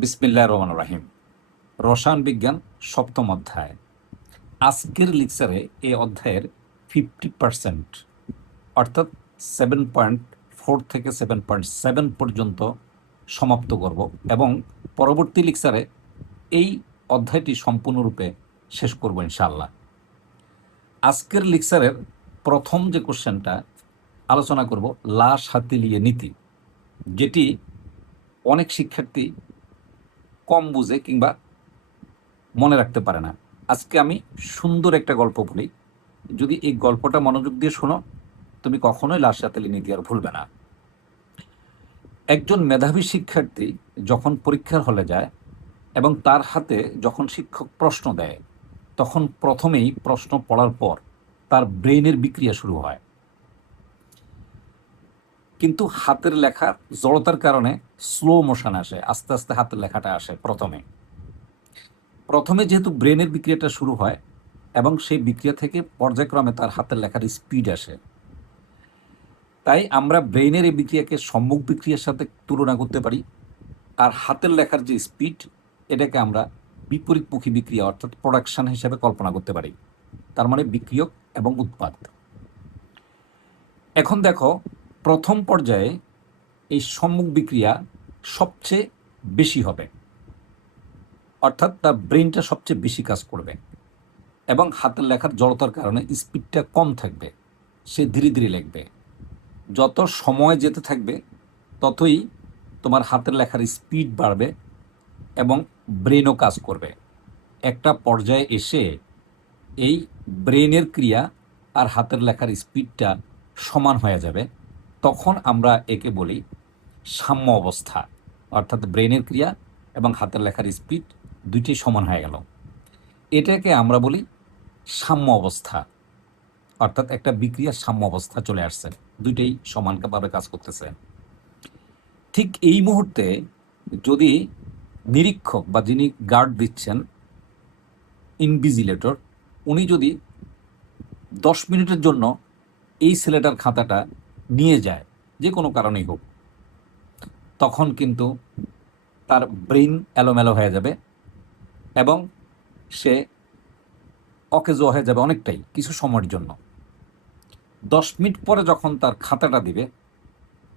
বিসমিল্লাহির রহমানির রহিম। রসায়ন বিজ্ঞান সপ্তম অধ্যায়। আজকের লেকচারে এই অধ্যায়ের 50% অর্থাৎ 7.4 থেকে 7.7 পর্যন্ত সমাপ্ত করব এবং পরবর্তী লেকচারে এই অধ্যায়টি সম্পূর্ণরূপে শেষ করব ইনশাআল্লাহ। আজকের লেকচারের প্রথম যে কোশ্চেনটা আলোচনা করব লা শাতিলিয়ে নীতি, যেটি অনেক শিক্ষার্থী কম বুঝে কিংবা মনে রাখতে পারে না। আজকে আমি সুন্দর একটা গল্প বলি, যদি এই গল্পটা মনোযোগ দিয়ে শোনো তুমি কখনোই লা শাতিলিয়ে নীতি আর ভুলবে না। একজন মেধাবী শিক্ষার্থী যখন পরীক্ষার হলে যায় এবং তার হাতে যখন শিক্ষক প্রশ্ন দেয়, তখন প্রথমেই প্রশ্ন পড়ার পর তার ব্রেইনের বিক্রিয়া শুরু হয়, কিন্তু হাতের লেখার জড়তার কারণে স্লো মোশন আসে, আস্তে আস্তে হাতের লেখাটা আসে। প্রথমে যেহেতু ব্রেনের বিক্রিয়াটা শুরু হয় এবং সেই বিক্রিয়া থেকে পর্যায়ক্রমে তার হাতের লেখার স্পিড আসে, তাই আমরা ব্রেইনের এই বিক্রিয়াকে সম্মুখ বিক্রিয়ার সাথে তুলনা করতে পারি। আর হাতের লেখার যে স্পিড, এটাকে আমরা বিপরীতমুখী বিক্রিয়া অর্থাৎ প্রোডাকশন হিসেবে কল্পনা করতে পারি। তার মানে বিক্রিয়ক এবং উৎপাদ। এখন দেখো, প্রথম পর্যায়ে এই সম্মুখ বিক্রিয়া সবচেয়ে বেশি হবে, অর্থাৎ তার ব্রেনটা সবচেয়ে বেশি কাজ করবে এবং হাতের লেখার জড়তার কারণে স্পিডটা কম থাকবে, সে ধীরে ধীরে লিখবে। যত সময় যেতে থাকবে ততই তোমার হাতের লেখার স্পিড বাড়বে এবং ব্রেনও কাজ করবে। একটা পর্যায়ে এসে এই ব্রেনের ক্রিয়া আর হাতের লেখার স্পিডটা সমান হয়ে যাবে, তখন আমরা একে বলি সাম্য অবস্থা। অর্থাৎ ব্রেনের ক্রিয়া এবং হাতের লেখার স্পিড দুইটি সমান হয়ে গেল, এটাকে আমরা বলি সাম্য অবস্থা। অর্থাৎ একটা বিক্রিয়ার সাম্য অবস্থা চলে আসছে, দুইটাই সমানভাবে কাজ করতেছে। ঠিক এই মুহূর্তে যদি নিরীক্ষক বা যিনি গার্ড দিচ্ছেন, ইনভিজিলেটর, উনি যদি 10 মিনিটের জন্য এই ছেলেটার খাতাটা নিয়ে যায়, যে কোনো কারণেই হোক, তখন কিন্তু তার ব্রেইন এলোমেলো হয়ে যাবে এবং সে অকেজো হয়ে যাবে অনেকটাই, কিছু সময়ের জন্য। 10 মিনিট পরে যখন তার খাতাটা দিবে,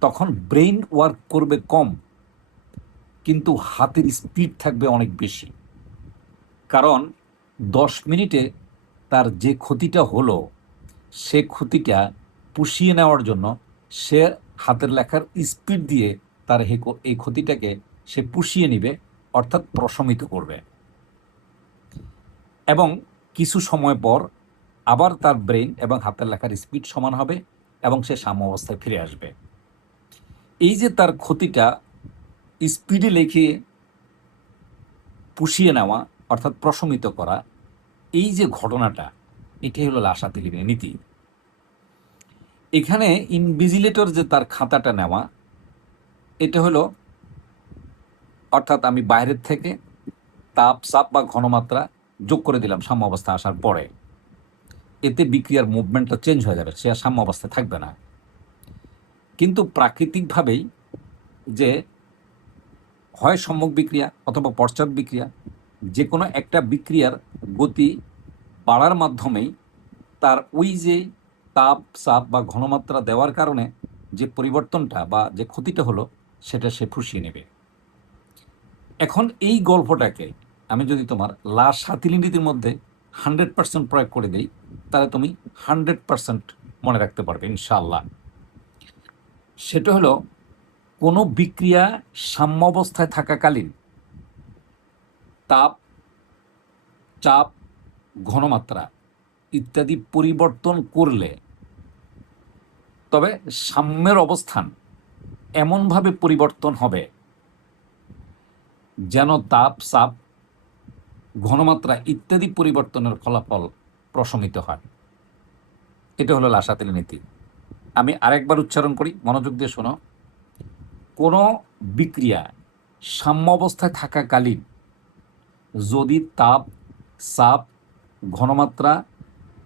তখন ব্রেইন ওয়ার্ক করবে কম, কিন্তু হাতের স্পিড থাকবে অনেক বেশি। কারণ 10 মিনিটে তার যে ক্ষতিটা হলো, সে ক্ষতিটা পুষিয়ে নেওয়ার জন্য সে হাতের লেখার স্পিড দিয়ে তার এই ক্ষতিটাকে সে পুষিয়ে নেবে, অর্থাৎ প্রশমিত করবে। এবং কিছু সময় পর আবার তার ব্রেন এবং হাতের লেখার স্পিড সমান হবে এবং সে সাম্য অবস্থায় ফিরে আসবে। এই যে তার ক্ষতিটা স্পিডে লিখে পুষিয়ে নেওয়া অর্থাৎ প্রশমিত করা, এই যে ঘটনাটা, এটাই হলো লা শাতিলিয়ে নীতি। এখানে ইনভিজিলেটর যে তার খাতাটা নেওয়া, এটা হলো অর্থাৎ আমি বাইরের থেকে তাপ, চাপ বা ঘনমাত্রা যোগ করে দিলাম সাম্য অবস্থা আসার পরে, এতে বিক্রিয়ার মুভমেন্টটা চেঞ্জ হয়ে যাবে, সে আর সাম্য অবস্থায় থাকবে না। কিন্তু প্রাকৃতিকভাবেই যে হয় সম্মুখ বিক্রিয়া অথবা পশ্চাৎ বিক্রিয়া, যে কোনো একটা বিক্রিয়ার গতি বাড়ার মাধ্যমেই তার ওই যে তাপ, চাপ বা ঘনমাত্রা দেওয়ার কারণে যে পরিবর্তনটা বা যে ক্ষতিটা হলো, সেটা সে পুষিয়ে নেবে। এখন এই গল্পটাকে আমি যদি তোমার লা শাতিলিয়ে নীতির মধ্যে 100% প্রয়োগ করে দিই, তাহলে তুমি 100% মনে রাখতে পারবে ইনশাআল্লাহ। সেটা হলো, কোনো বিক্রিয়া সাম্য অবস্থায় থাকাকালীন তাপ, চাপ, ঘনমাত্রা ইত্যাদি পরিবর্তন করলে, তবে সাম্যের অবস্থান এমনভাবে পরিবর্তন হবে যেন তাপ, চাপ, ঘনমাত্রা ইত্যাদি পরিবর্তনের ফলাফল প্রশমিত হয়। এটা হলো লা শাতিলিয়ে নীতি। আমি আরেকবার উচ্চারণ করি, মনোযোগ দিয়ে শোনো। কোনো বিক্রিয়া সাম্য অবস্থায় থাকাকালীন যদি তাপ, চাপ, ঘনমাত্রা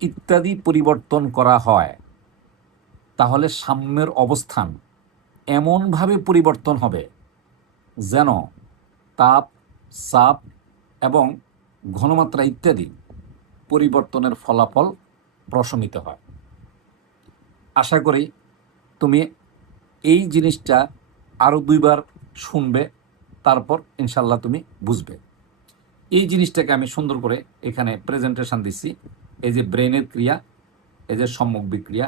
ইত্যাদি পরিবর্তন করা হয়, তাহলে সাম্যের অবস্থান এমনভাবে পরিবর্তন হবে যেন তাপ, চাপ এবং ঘনমাত্রা ইত্যাদি পরিবর্তনের ফলাফল প্রশমিত হয়। আশা করি তুমি এই জিনিসটা আরও 2বার শুনবে, তারপর ইনশাল্লাহ তুমি বুঝবে। এই জিনিসটাকে আমি সুন্দর করে এখানে প্রেজেন্টেশন দিচ্ছি। এই যে ব্রেনের ক্রিয়া, এই যে সম্মুখ বিক্রিয়া,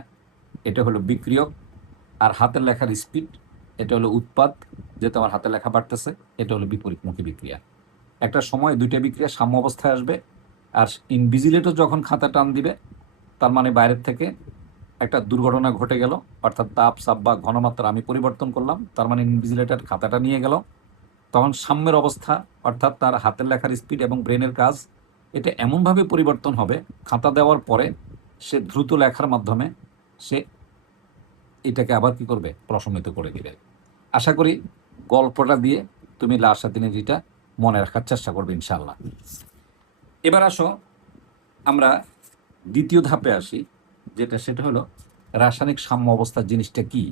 এটা হলো বিক্রিয়ক, আর হাতের লেখার স্পিড, এটা হলো উৎপাদ, যেহেতু আমার হাতের লেখা বাড়তেছে, এটা হলো বিপরীতমুখী বিক্রিয়া। একটা সময় দুইটা বিক্রিয়া সাম্য অবস্থায় আসবে, আর ইনভিজিলেটর যখন খাতা টান দিবে, তার মানে বাইরের থেকে একটা দুর্ঘটনা ঘটে গেল, অর্থাৎ তাপ, চাপ বা ঘনমাত্রা আমি পরিবর্তন করলাম, তার মানে ইনভিজিলেটর খাতাটা নিয়ে গেল, তখন সাম্যের অবস্থা অর্থাৎ তার হাতের লেখার স্পিড এবং ব্রেনের কাজ এটা এমনভাবে পরিবর্তন হবে, খাতা দেওয়ার পরে সে দ্রুত লেখার মাধ্যমে সে এটাকে আবার কি করবে, প্রশমিত করে দিবে। আশা করি গল্পটা দিয়ে তুমি লাসাতিনিটা মনে রাখার চেষ্টা করবে ইনশাল্লাহ। এবার আসো আমরা দ্বিতীয় ধাপে আসি, সেটা হলো রাসায়নিক সাম্য অবস্থার জিনিসটা কি।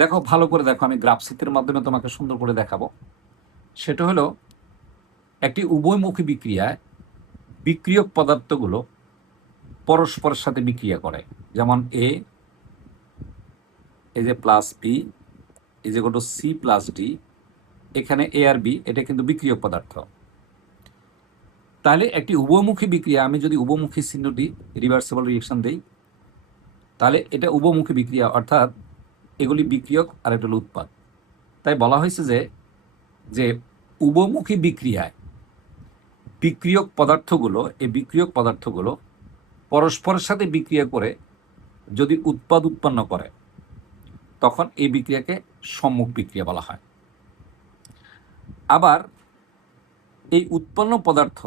দেখো, ভালো করে দেখো, আমি গ্রাফচিত্রের মাধ্যমে তোমাকে সুন্দর করে দেখাবো। সেটা হলো একটি উভয়মুখী বিক্রিয়ায় বিক্রিয়ক পদার্থগুলো পরস্পরের সাথে বিক্রিয়া করে, যেমন এই যে প্লাস বি, এই যে গোটো সি প্লাস ডি, এখানে এ আর বি, এটা কিন্তু বিক্রিয়ক পদার্থ। তাহলে একটি উভয়মুখী বিক্রিয়া, আমি যদি উভয়মুখী চিহ্নটি রিভার্সিবল রিয়েকশন দেই, তাহলে এটা উভয়মুখী বিক্রিয়া, অর্থাৎ এগুলি বিক্রিয়ক আর এটা হলো উৎপাদ। তাই বলা হয়েছে যে উভয়মুখী বিক্রিয়ায় বিক্রিয়ক পদার্থগুলো, এই বিক্রিয়ক পদার্থগুলো পরস্পরের সাথে বিক্রিয়া করে যদি উৎপাদ উৎপন্ন করে, তখন এই বিক্রিয়াকে সম্মুখ বিক্রিয়া বলা হয়। আবার এই উৎপন্ন পদার্থ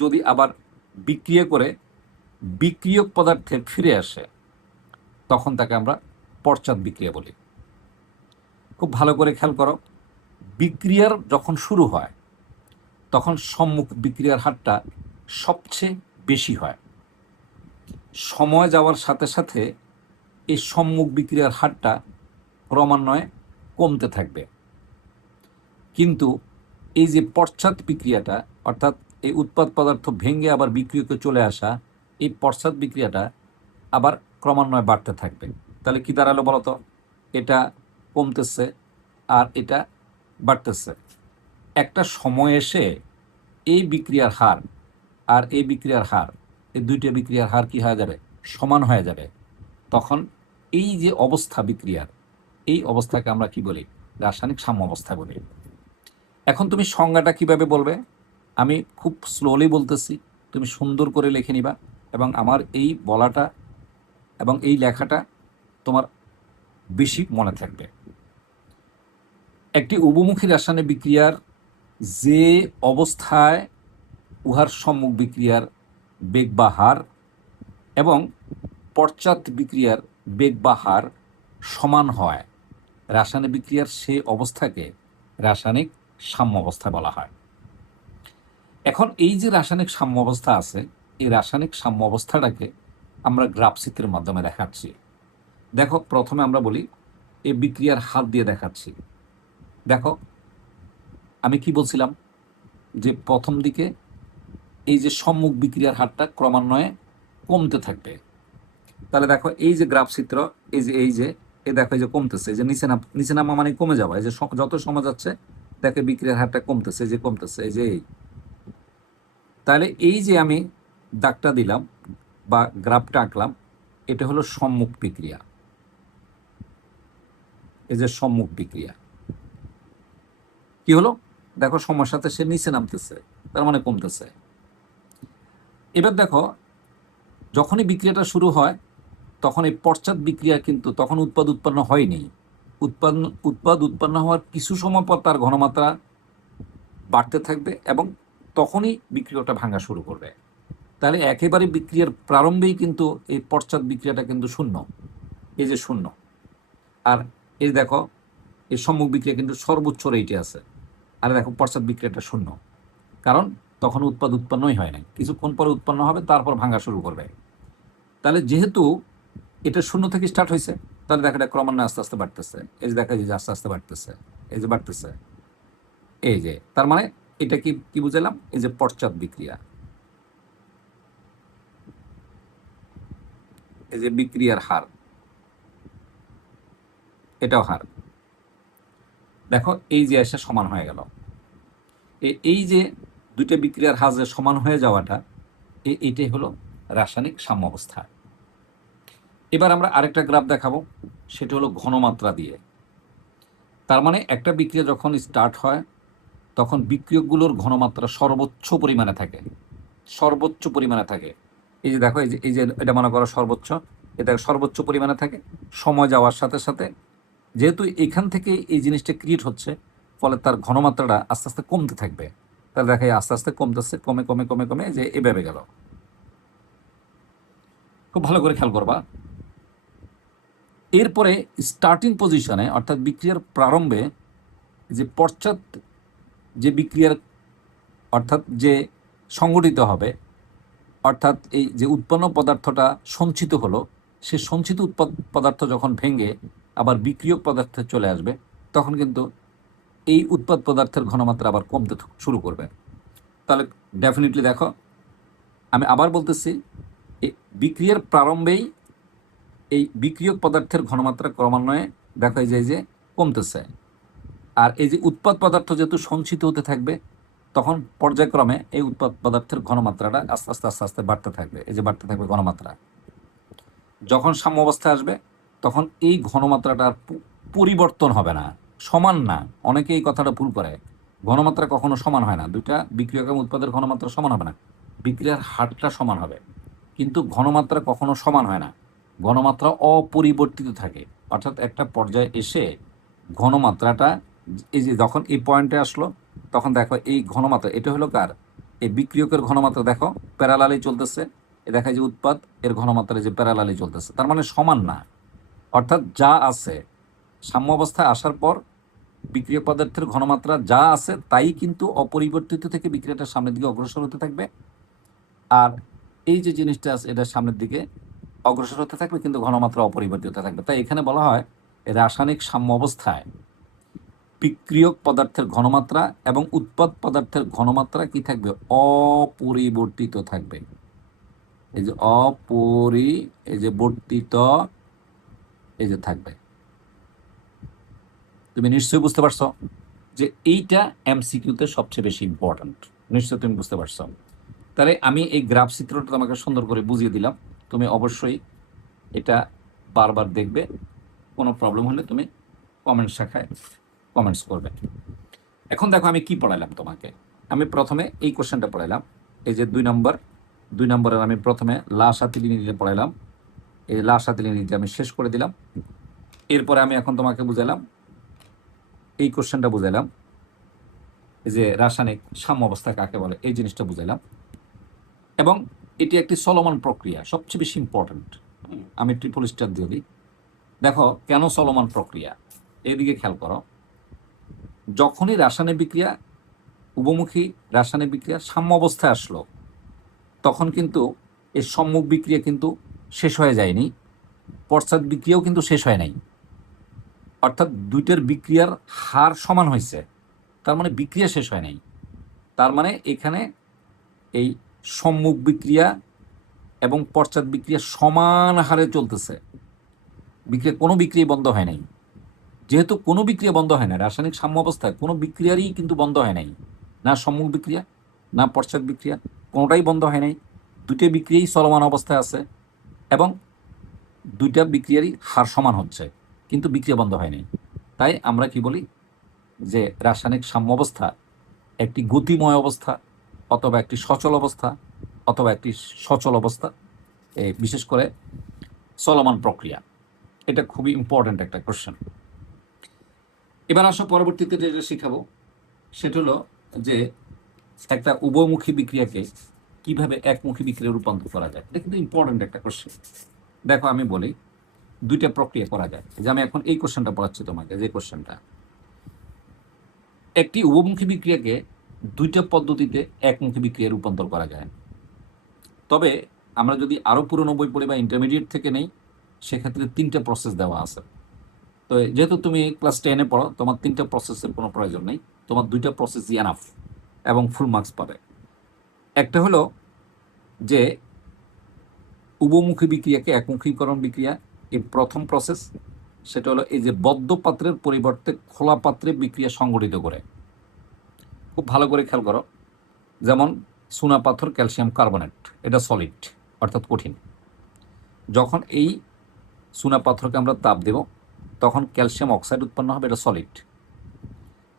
যদি আবার বিক্রিয়া করে বিক্রিয়ক পদার্থে ফিরে আসে, তখন তাকে আমরা পশ্চাৎ বিক্রিয়া বলি। খুব ভালো করে খেয়াল করো, বিক্রিয়ার যখন শুরু হয় তখন সম্মুখ বিক্রিয়ার হারটা সবচেয়ে বেশি হয়। সময় যাওয়ার সাথে সাথে এই সম্মুখ বিক্রিয়ার হারটা ক্রমান্বয়ে কমতে থাকবে। কিন্তু এই যে পশ্চাৎ বিক্রিয়াটা, অর্থাৎ এই উৎপাদ পদার্থ ভেঙে আবার বিক্রিয়কে চলে আসা, এই পশ্চাৎ বিক্রিয়াটা আবার ক্রমান্বয়ে বাড়তে থাকবে। তাহলে কি দাঁড়ালো বলতো, এটা কমতেছে আর এটা বাড়তেছে। একটা সময় এসে এই বিক্রিয়ার হার আর এই বিক্রিয়ার হার, এই দুইটা বিক্রিয়ার হার কি হয়ে যাবে, সমান হয়ে যাবে। তখন এই যে অবস্থা বিক্রিয়ার, এই অবস্থাকে আমরা কি বলি, রাসায়নিক সাম্য অবস্থা বলি। এখন তুমি সংজ্ঞাটা কিভাবে বলবে, আমি খুব স্লোলি বলতেছি, তুমি সুন্দর করে লিখে নিবা, এবং আমার এই বলাটা এবং এই লেখাটা তোমার বেশি মনে থাকবে। একটি উভমুখী রাসায়নিক বিক্রিয়ার যে অবস্থায় উহার সম্মুখ বিক্রিয়ার বেগ বা হার এবং পশ্চাৎ বিক্রিয়ার বেগ বা হার সমান হয়, রাসায়নিক বিক্রিয়ার সেই অবস্থাকে রাসায়নিক সাম্য অবস্থা বলা হয়। এখন এই যে রাসায়নিক সাম্য অবস্থা আছে, এই রাসায়নিক সাম্য অবস্থাটাকে আমরা গ্রাফচিত্রের মাধ্যমে দেখাচ্ছি। দেখো, প্রথমে আমরা বলি এই বিক্রিয়ার হাত দিয়ে দেখাচ্ছি। দেখো, আমি কি বলছিলাম যে প্রথম দিকে এই যে সম্মুখ বিক্রিয়ার হারটা ক্রমান্বয়ে কমতে থাকবে। তাহলে দেখো, এই যে গ্রাফচিত্র, এই দেখো, এই যে কমতেছে, এই যে নিচে নামা মানে কমে যাওয়া, এই যে যত সময় যাচ্ছে দেখো বিক্রিয়ার হারটা কমতেছে, এই যে কমতেছে, এই যে তাহলে এই যে আমি দাগটা দিলাম বা গ্রাফটা আঁকলাম, এটা হলো সম্মুখ বিক্রিয়া। এই যে সম্মুখ বিক্রিয়া কি হলো, দেখো সময়ের সাথে সে নিচে নামতেছে, তার মানে কমতেছে। এবার দেখো, যখনই বিক্রিয়াটা শুরু হয় তখন এই পশ্চাৎ বিক্রিয়া কিন্তু তখন উৎপাদ উৎপন্ন হয়নি। উৎপাদ উৎপন্ন হওয়ার কিছু সময় পর তার ঘনমাত্রা বাড়তে থাকবে এবং তখনই বিক্রিয়াটা ভাঙা শুরু করবে। তাহলে একেবারে বিক্রিয়ার প্রারম্ভেই কিন্তু এই পশ্চাৎ বিক্রিয়াটা কিন্তু শূন্য, এই যে শূন্য। আর এই দেখো, এই সম্মুখ বিক্রিয়া কিন্তু সর্বোচ্চ রেটে আছে, আর দেখো পশ্চাৎ বিক্রিয়াটা শূন্য, কারণ তখন উৎপাদ উৎপন্নই হয় নাই, কিছুক্ষণ পরে উৎপন্ন হবে, তারপর ভাঙা শুরু করবে। তাহলে যেহেতু এটা শূন্য থেকে স্টার্ট হয়েছে, তাহলে দেখো এটা ক্রমান্বয়ে আস্তে আস্তে বাড়তেছে, এই যে দেখা যায় যে আস্তে আস্তে বাড়তেছে, এই যে বাড়তেছে। এই যে তার মানে এটা কি কি বুঝালাম, এই যে পশ্চাৎ বিক্রিয়া, এই যে বিক্রিয়ার হার, এটাও হার। দেখো এই যে এসে সমান হয়ে গেল, এই যে দুইটা বিক্রিয়ার হার যে সমান হয়ে যাওয়াটা, এইটাই হলো রাসায়নিক সাম্যাবস্থা। এবার আমরা আরেকটা গ্রাফ দেখাবো, সেটা হলো ঘনমাত্রা দিয়ে। তার মানে একটা বিক্রিয়া যখন স্টার্ট হয় তখন বিক্রিয়কগুলোর ঘনমাত্রা সর্বোচ্চ পরিমাণে থাকে, সর্বোচ্চ পরিমাণে থাকে। এই যে দেখো, এই যে এটা মনে করো সর্বোচ্চ, এটা সর্বোচ্চ পরিমাণে থাকে। সময় যাওয়ার সাথে সাথে যেহেতু এখান থেকে এই জিনিসটা ক্রিয়েট হচ্ছে, ফলে তার ঘনমাত্রাটা আস্তে আস্তে কমতে থাকবে। তাহলে দেখা আস্তে আস্তে কমতেছে, কমে কমে কমে কমে যে এভাবে গেল। খুব ভালো করে খেয়াল করবা। এরপরে স্টার্টিং পজিশনে অর্থাৎ বিক্রিয়ার প্রারম্ভে যে পশ্চাৎ যে বিক্রিয়ার অর্থাৎ যে সংগঠিত হবে, অর্থাৎ এই যে উৎপন্ন পদার্থটা সঞ্চিত হলো, সে সঞ্চিত পদার্থ যখন ভেঙে আবার বিক্রিয়ক পদার্থে চলে আসবে, তখন কিন্তু এই উৎপাদ পদার্থের ঘনমাত্রা আবার কমতে শুরু করবে। তাহলে ডেফিনেটলি দেখো, আমি আবার বলতেছি, এই বিক্রিয়ার প্রারম্ভেই এই বিক্রিয়ক পদার্থের ঘনমাত্রা ক্রমান্বয়ে দেখা যায় যে কমতেছে। আর এই যে উৎপাদ পদার্থ যেহেতু সঞ্চিত হতে থাকবে, তখন পর্যায়ক্রমে এই উৎপাদ পদার্থের ঘনমাত্রাটা আস্তে আস্তে আস্তে আস্তে বাড়তে থাকবে। এই যে বাড়তে থাকবে ঘনমাত্রা। যখন সাম্য অবস্থায় আসবে তখন এই ঘনমাত্রাটার পরিবর্তন হবে না, সমান না। অনেকে এই কথাটা ভুল করে, ঘনমাত্রা কখনো সমান হয় না। দুইটা বিক্রিয়ক এবং উৎপাদের ঘনমাত্রা সমান হবে না, বিক্রিয়ার হারটা সমান হবে, কিন্তু ঘনমাত্রা কখনো সমান হয় না। ঘনমাত্রা অপরিবর্তিত থাকে। অর্থাৎ একটা পর্যায়ে এসে ঘনমাত্রাটা, এই যে যখন এই পয়েন্টে আসলো, তখন দেখো এই ঘনমাত্রা, এটা হলো কার, এই বিক্রিয়কের ঘনমাত্রা দেখো প্যারালালি চলতেছে। এ দেখা যায় উৎপাদ এর ঘনমাত্রা যে প্যারালালি চলতেছে, তার মানে সমান না। অর্থাৎ যা আছে সাম্য অবস্থায় আসার পর বিক্রিয়ক পদার্থের ঘনমাত্রা যা আছে তাই কিন্তু অপরিবর্তিত থেকে বিক্রিয়াটার সামনের দিকে অগ্রসর হতে থাকবে। আর এই যে জিনিসটা আছে এটা সামনের দিকে অগ্রসর হতে থাকবে, কিন্তু ঘনমাত্রা অপরিবর্তিত থাকবে। তাই এখানে বলা হয় রাসায়নিক সাম্য অবস্থায় বিক্রিয়ক পদার্থের ঘনমাত্রা এবং উৎপাদ পদার্থের ঘনমাত্রা কি থাকবে, অপরিবর্তিত থাকবে। এই যে এই যে বর্তিত, এই যে থাকবে। তুমি নিশ্চয়ই বুঝতে পারছো যে এইটা এমসিকিউতে সবচেয়ে বেশি ইম্পর্ট্যান্ট। নিশ্চয়ই তুমি বুঝতে পারছো। তাহলে আমি এই গ্রাফ চিত্রটা তোমাকে সুন্দর করে বুঝিয়ে দিলাম। তুমি অবশ্যই এটা বারবার দেখবে। কোনো প্রবলেম হলে তুমি কমেন্ট শাখায় কমেন্টস করবে। এখন দেখো আমি কি পড়াইলাম তোমাকে। আমি প্রথমে এই কোশ্চেনটা পড়াইলাম, এই যে 2 নম্বরের আমি প্রথমে লা সাতিলিনিটা পড়াইলাম। এই লা সাতিলিনিটা আমি শেষ করে দিলাম। এরপরে আমি এখন তোমাকে বুঝাইলাম, এই কোশ্চেনটা বুঝাইলাম, এই যে রাসায়নিক সাম্য অবস্থা কাকে বলে, এই জিনিসটা বুঝাইলাম। এবং এটি একটি চলমান প্রক্রিয়া, সবচেয়ে বেশি ইম্পর্ট্যান্ট। আমি ট্রিপল স্টার দিয়ে দিই। দেখো কেন চলমান প্রক্রিয়া, এদিকে খেয়াল করো। যখনই রাসায়নিক বিক্রিয়া, উভমুখী রাসায়নিক বিক্রিয়া সাম্য অবস্থায় আসলো, তখন কিন্তু এই সম্মুখ বিক্রিয়া কিন্তু শেষ হয়ে যায়নি, পশ্চাৎ বিক্রিয়াও কিন্তু শেষ হয় নাই। অর্থাৎ দুইটার বিক্রিয়ার হার সমান হয়েছে, তার মানে বিক্রিয়া শেষ হয় নাই। তার মানে এখানে এই সম্মুখ বিক্রিয়া এবং পশ্চাৎ বিক্রিয়া সমান হারে চলতেছে, বিক্রিয়া কোনো বিক্রিয়া বন্ধ হয় নাই। যেহেতু কোনো বিক্রিয়া বন্ধ হয় না, রাসায়নিক সাম্য অবস্থায় কোনো বিক্রিয়ারই কিন্তু বন্ধ হয় নাই, না সম্মুখ বিক্রিয়া না পশ্চাৎ বিক্রিয়া, কোনোটাই বন্ধ হয় নাই। দুইটা বিক্রিয়াই চলমান অবস্থায় আছে এবং দুইটা বিক্রিয়ারই হার সমান হচ্ছে, কিন্তু বিক্রিয়া বন্ধ হয়নি। তাই আমরা কি বলি যে রাসায়নিক সাম্য অবস্থা একটি গতিময় অবস্থা, অথবা একটি সচল অবস্থা, অথবা একটি সচল অবস্থা, বিশেষ করে চলমান প্রক্রিয়া। এটা খুবই ইম্পর্ট্যান্ট একটা কোশ্চেন। এবার আসো পরবর্তীতে যেটা শিখাবো সেটা হলো যে একটা উভয়মুখী বিক্রিয়াকে কিভাবে একমুখী বিক্রিয়ায় রূপান্তর করা যায়। এটা কিন্তু ইম্পর্ট্যান্ট একটা কোশ্চেন। দেখো আমি বলি, দুইটা প্রক্রিয়া করা যায়। যে আমি এখন এই কোশ্চেনটা পড়াচ্ছি তোমাকে, যে কোশ্চেনটা, একটি উভমুখী বিক্রিয়াকে দুইটা পদ্ধতিতে একমুখী বিক্রিয়ায় রূপান্তর করা যায়। তবে আমরা যদি আরও পুরনো বই পড়ি বা ইন্টারমিডিয়েট থেকে নেই, সেক্ষেত্রে 3টা প্রসেস দেওয়া আছে। তো যেহেতু তুমি ক্লাস 10-এ পড়ো, তোমার 3টা প্রসেসের কোনো প্রয়োজন নেই। তোমার দুইটা প্রসেস এনাফ এবং ফুল মার্কস পাবে। একটা হলো যে উভমুখী বিক্রিয়াকে একমুখীকরণ বিক্রিয়া, এই প্রথম প্রসেস, সেটা হলো এই যে বদ্ধ পাত্রের পরিবর্তে খোলা পাত্রে বিক্রিয়া সংগঠিত করে। খুব ভালো করে খেয়াল করো, যেমন চুনা পাথর ক্যালসিয়াম কার্বনেট, এটা সলিড অর্থাৎ কঠিন। যখন এই চুনা পাথরকে আমরা তাপ দেব তখন ক্যালসিয়াম অক্সাইড উৎপন্ন হবে, এটা সলিড,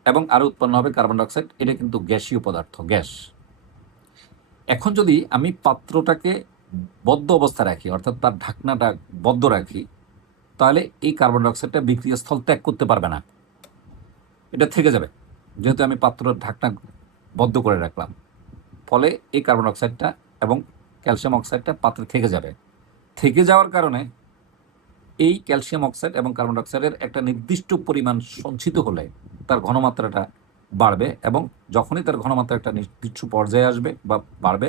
এবং আরও উৎপন্ন হবে কার্বন ডাইঅক্সাইড, এটা কিন্তু গ্যাসীয় পদার্থ, গ্যাস। এখন যদি আমি পাত্রটাকে বদ্ধ অবস্থায় রাখি, অর্থাৎ তার ঢাকনাটা বদ্ধ রাখি, তাহলে এই কার্বন ডাইঅক্সাইডটা বিক্রিয়া স্থল ত্যাগ করতে পারবে না, এটা থেকে যাবে, যেহেতু আমি পাত্রের ঢাকনা বদ্ধ করে রাখলাম। ফলে এই কার্বন ডাইঅক্সাইডটা এবং ক্যালসিয়াম অক্সাইডটা পাত্রে থেকে যাবে। থেকে যাওয়ার কারণে এই ক্যালসিয়াম অক্সাইড এবং কার্বন ডাইঅক্সাইডের একটা নির্দিষ্ট পরিমাণ সঞ্চিত হলে তার ঘনমাত্রাটা বাড়বে, এবং যখনই তার ঘনমাত্রা একটা নির্দিষ্ট পর্যায়ে আসবে বা বাড়বে,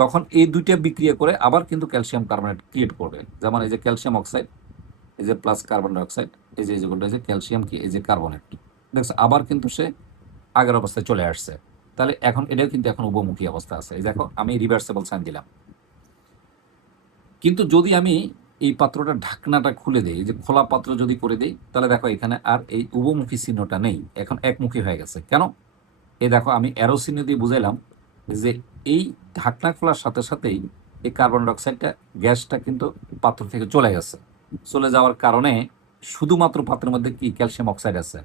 তখন এই দুইটা বিক্রিয়া করে আবার কিন্তু ক্যালসিয়াম কার্বনেট ক্রিয়েট করবে। যেমন এই যে ক্যালসিয়াম অক্সাইড, এই যে প্লাস কার্বন ডাইঅক্সাইড, এই যে যেগুলো এই যে ক্যালসিয়াম কি, এই যে কার্বনেট, দেখছো আবার কিন্তু সে আগের অবস্থায় চলে আসছে। তাহলে এখন এটাও কিন্তু এখন উভমুখী অবস্থা আছে। এই দেখো আমি রিভার্সেবল সাইন দিলাম। কিন্তু যদি আমি এই পাত্রটার ঢাকনাটা খুলে দিই, যে খোলা পাত্র যদি করে দিই, তাহলে দেখো এখানে আর এই উভমুখী চিহ্নটা নেই, এখন একমুখী হয়ে গেছে। কেন? এই দেখো আমি অ্যারো চিহ্ন দিয়ে বুঝাইলাম যে এই ঢাকনা খোলার সাথে সাথেই এই কার্বন ডাইঅক্সাইডটা, গ্যাসটা কিন্তু পাত্র থেকে চলে গেছে। চলে যাওয়ার কারণে শুধুমাত্র পাত্রের মধ্যে কি ক্যালসিয়াম অক্সাইড আছে।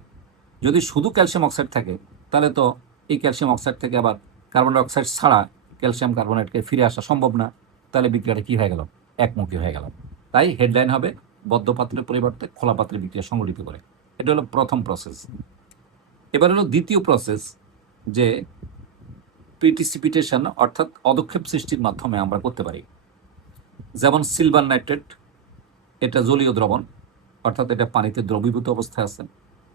যদি শুধু ক্যালসিয়াম অক্সাইড থাকে তাহলে তো এই ক্যালসিয়াম অক্সাইড থেকে আবার কার্বন ডাইঅক্সাইড ছাড়া ক্যালসিয়াম কার্বনেটকে ফিরে আসা সম্ভব না। তাহলে বিক্রিয়াটা কী হয়ে গেল? একমুখী হয়ে গেল। তাই হেডলাইন হবে বদ্ধ পাত্রের পরিবর্তে খোলা পাত্রের বিক্রিয়া সংগঠিত করে। এটা হলো প্রথম প্রসেস। এবার হলো দ্বিতীয় প্রসেস, যে প্রিটিসিপিটেশন অর্থাৎ অদক্ষেপ সৃষ্টির মাধ্যমে আমরা করতে পারি। যেমন সিলভার নাইট্রেট, এটা জলীয় দ্রবণ, অর্থাৎ এটা পানিতে দ্রবীভূত অবস্থায় আছে।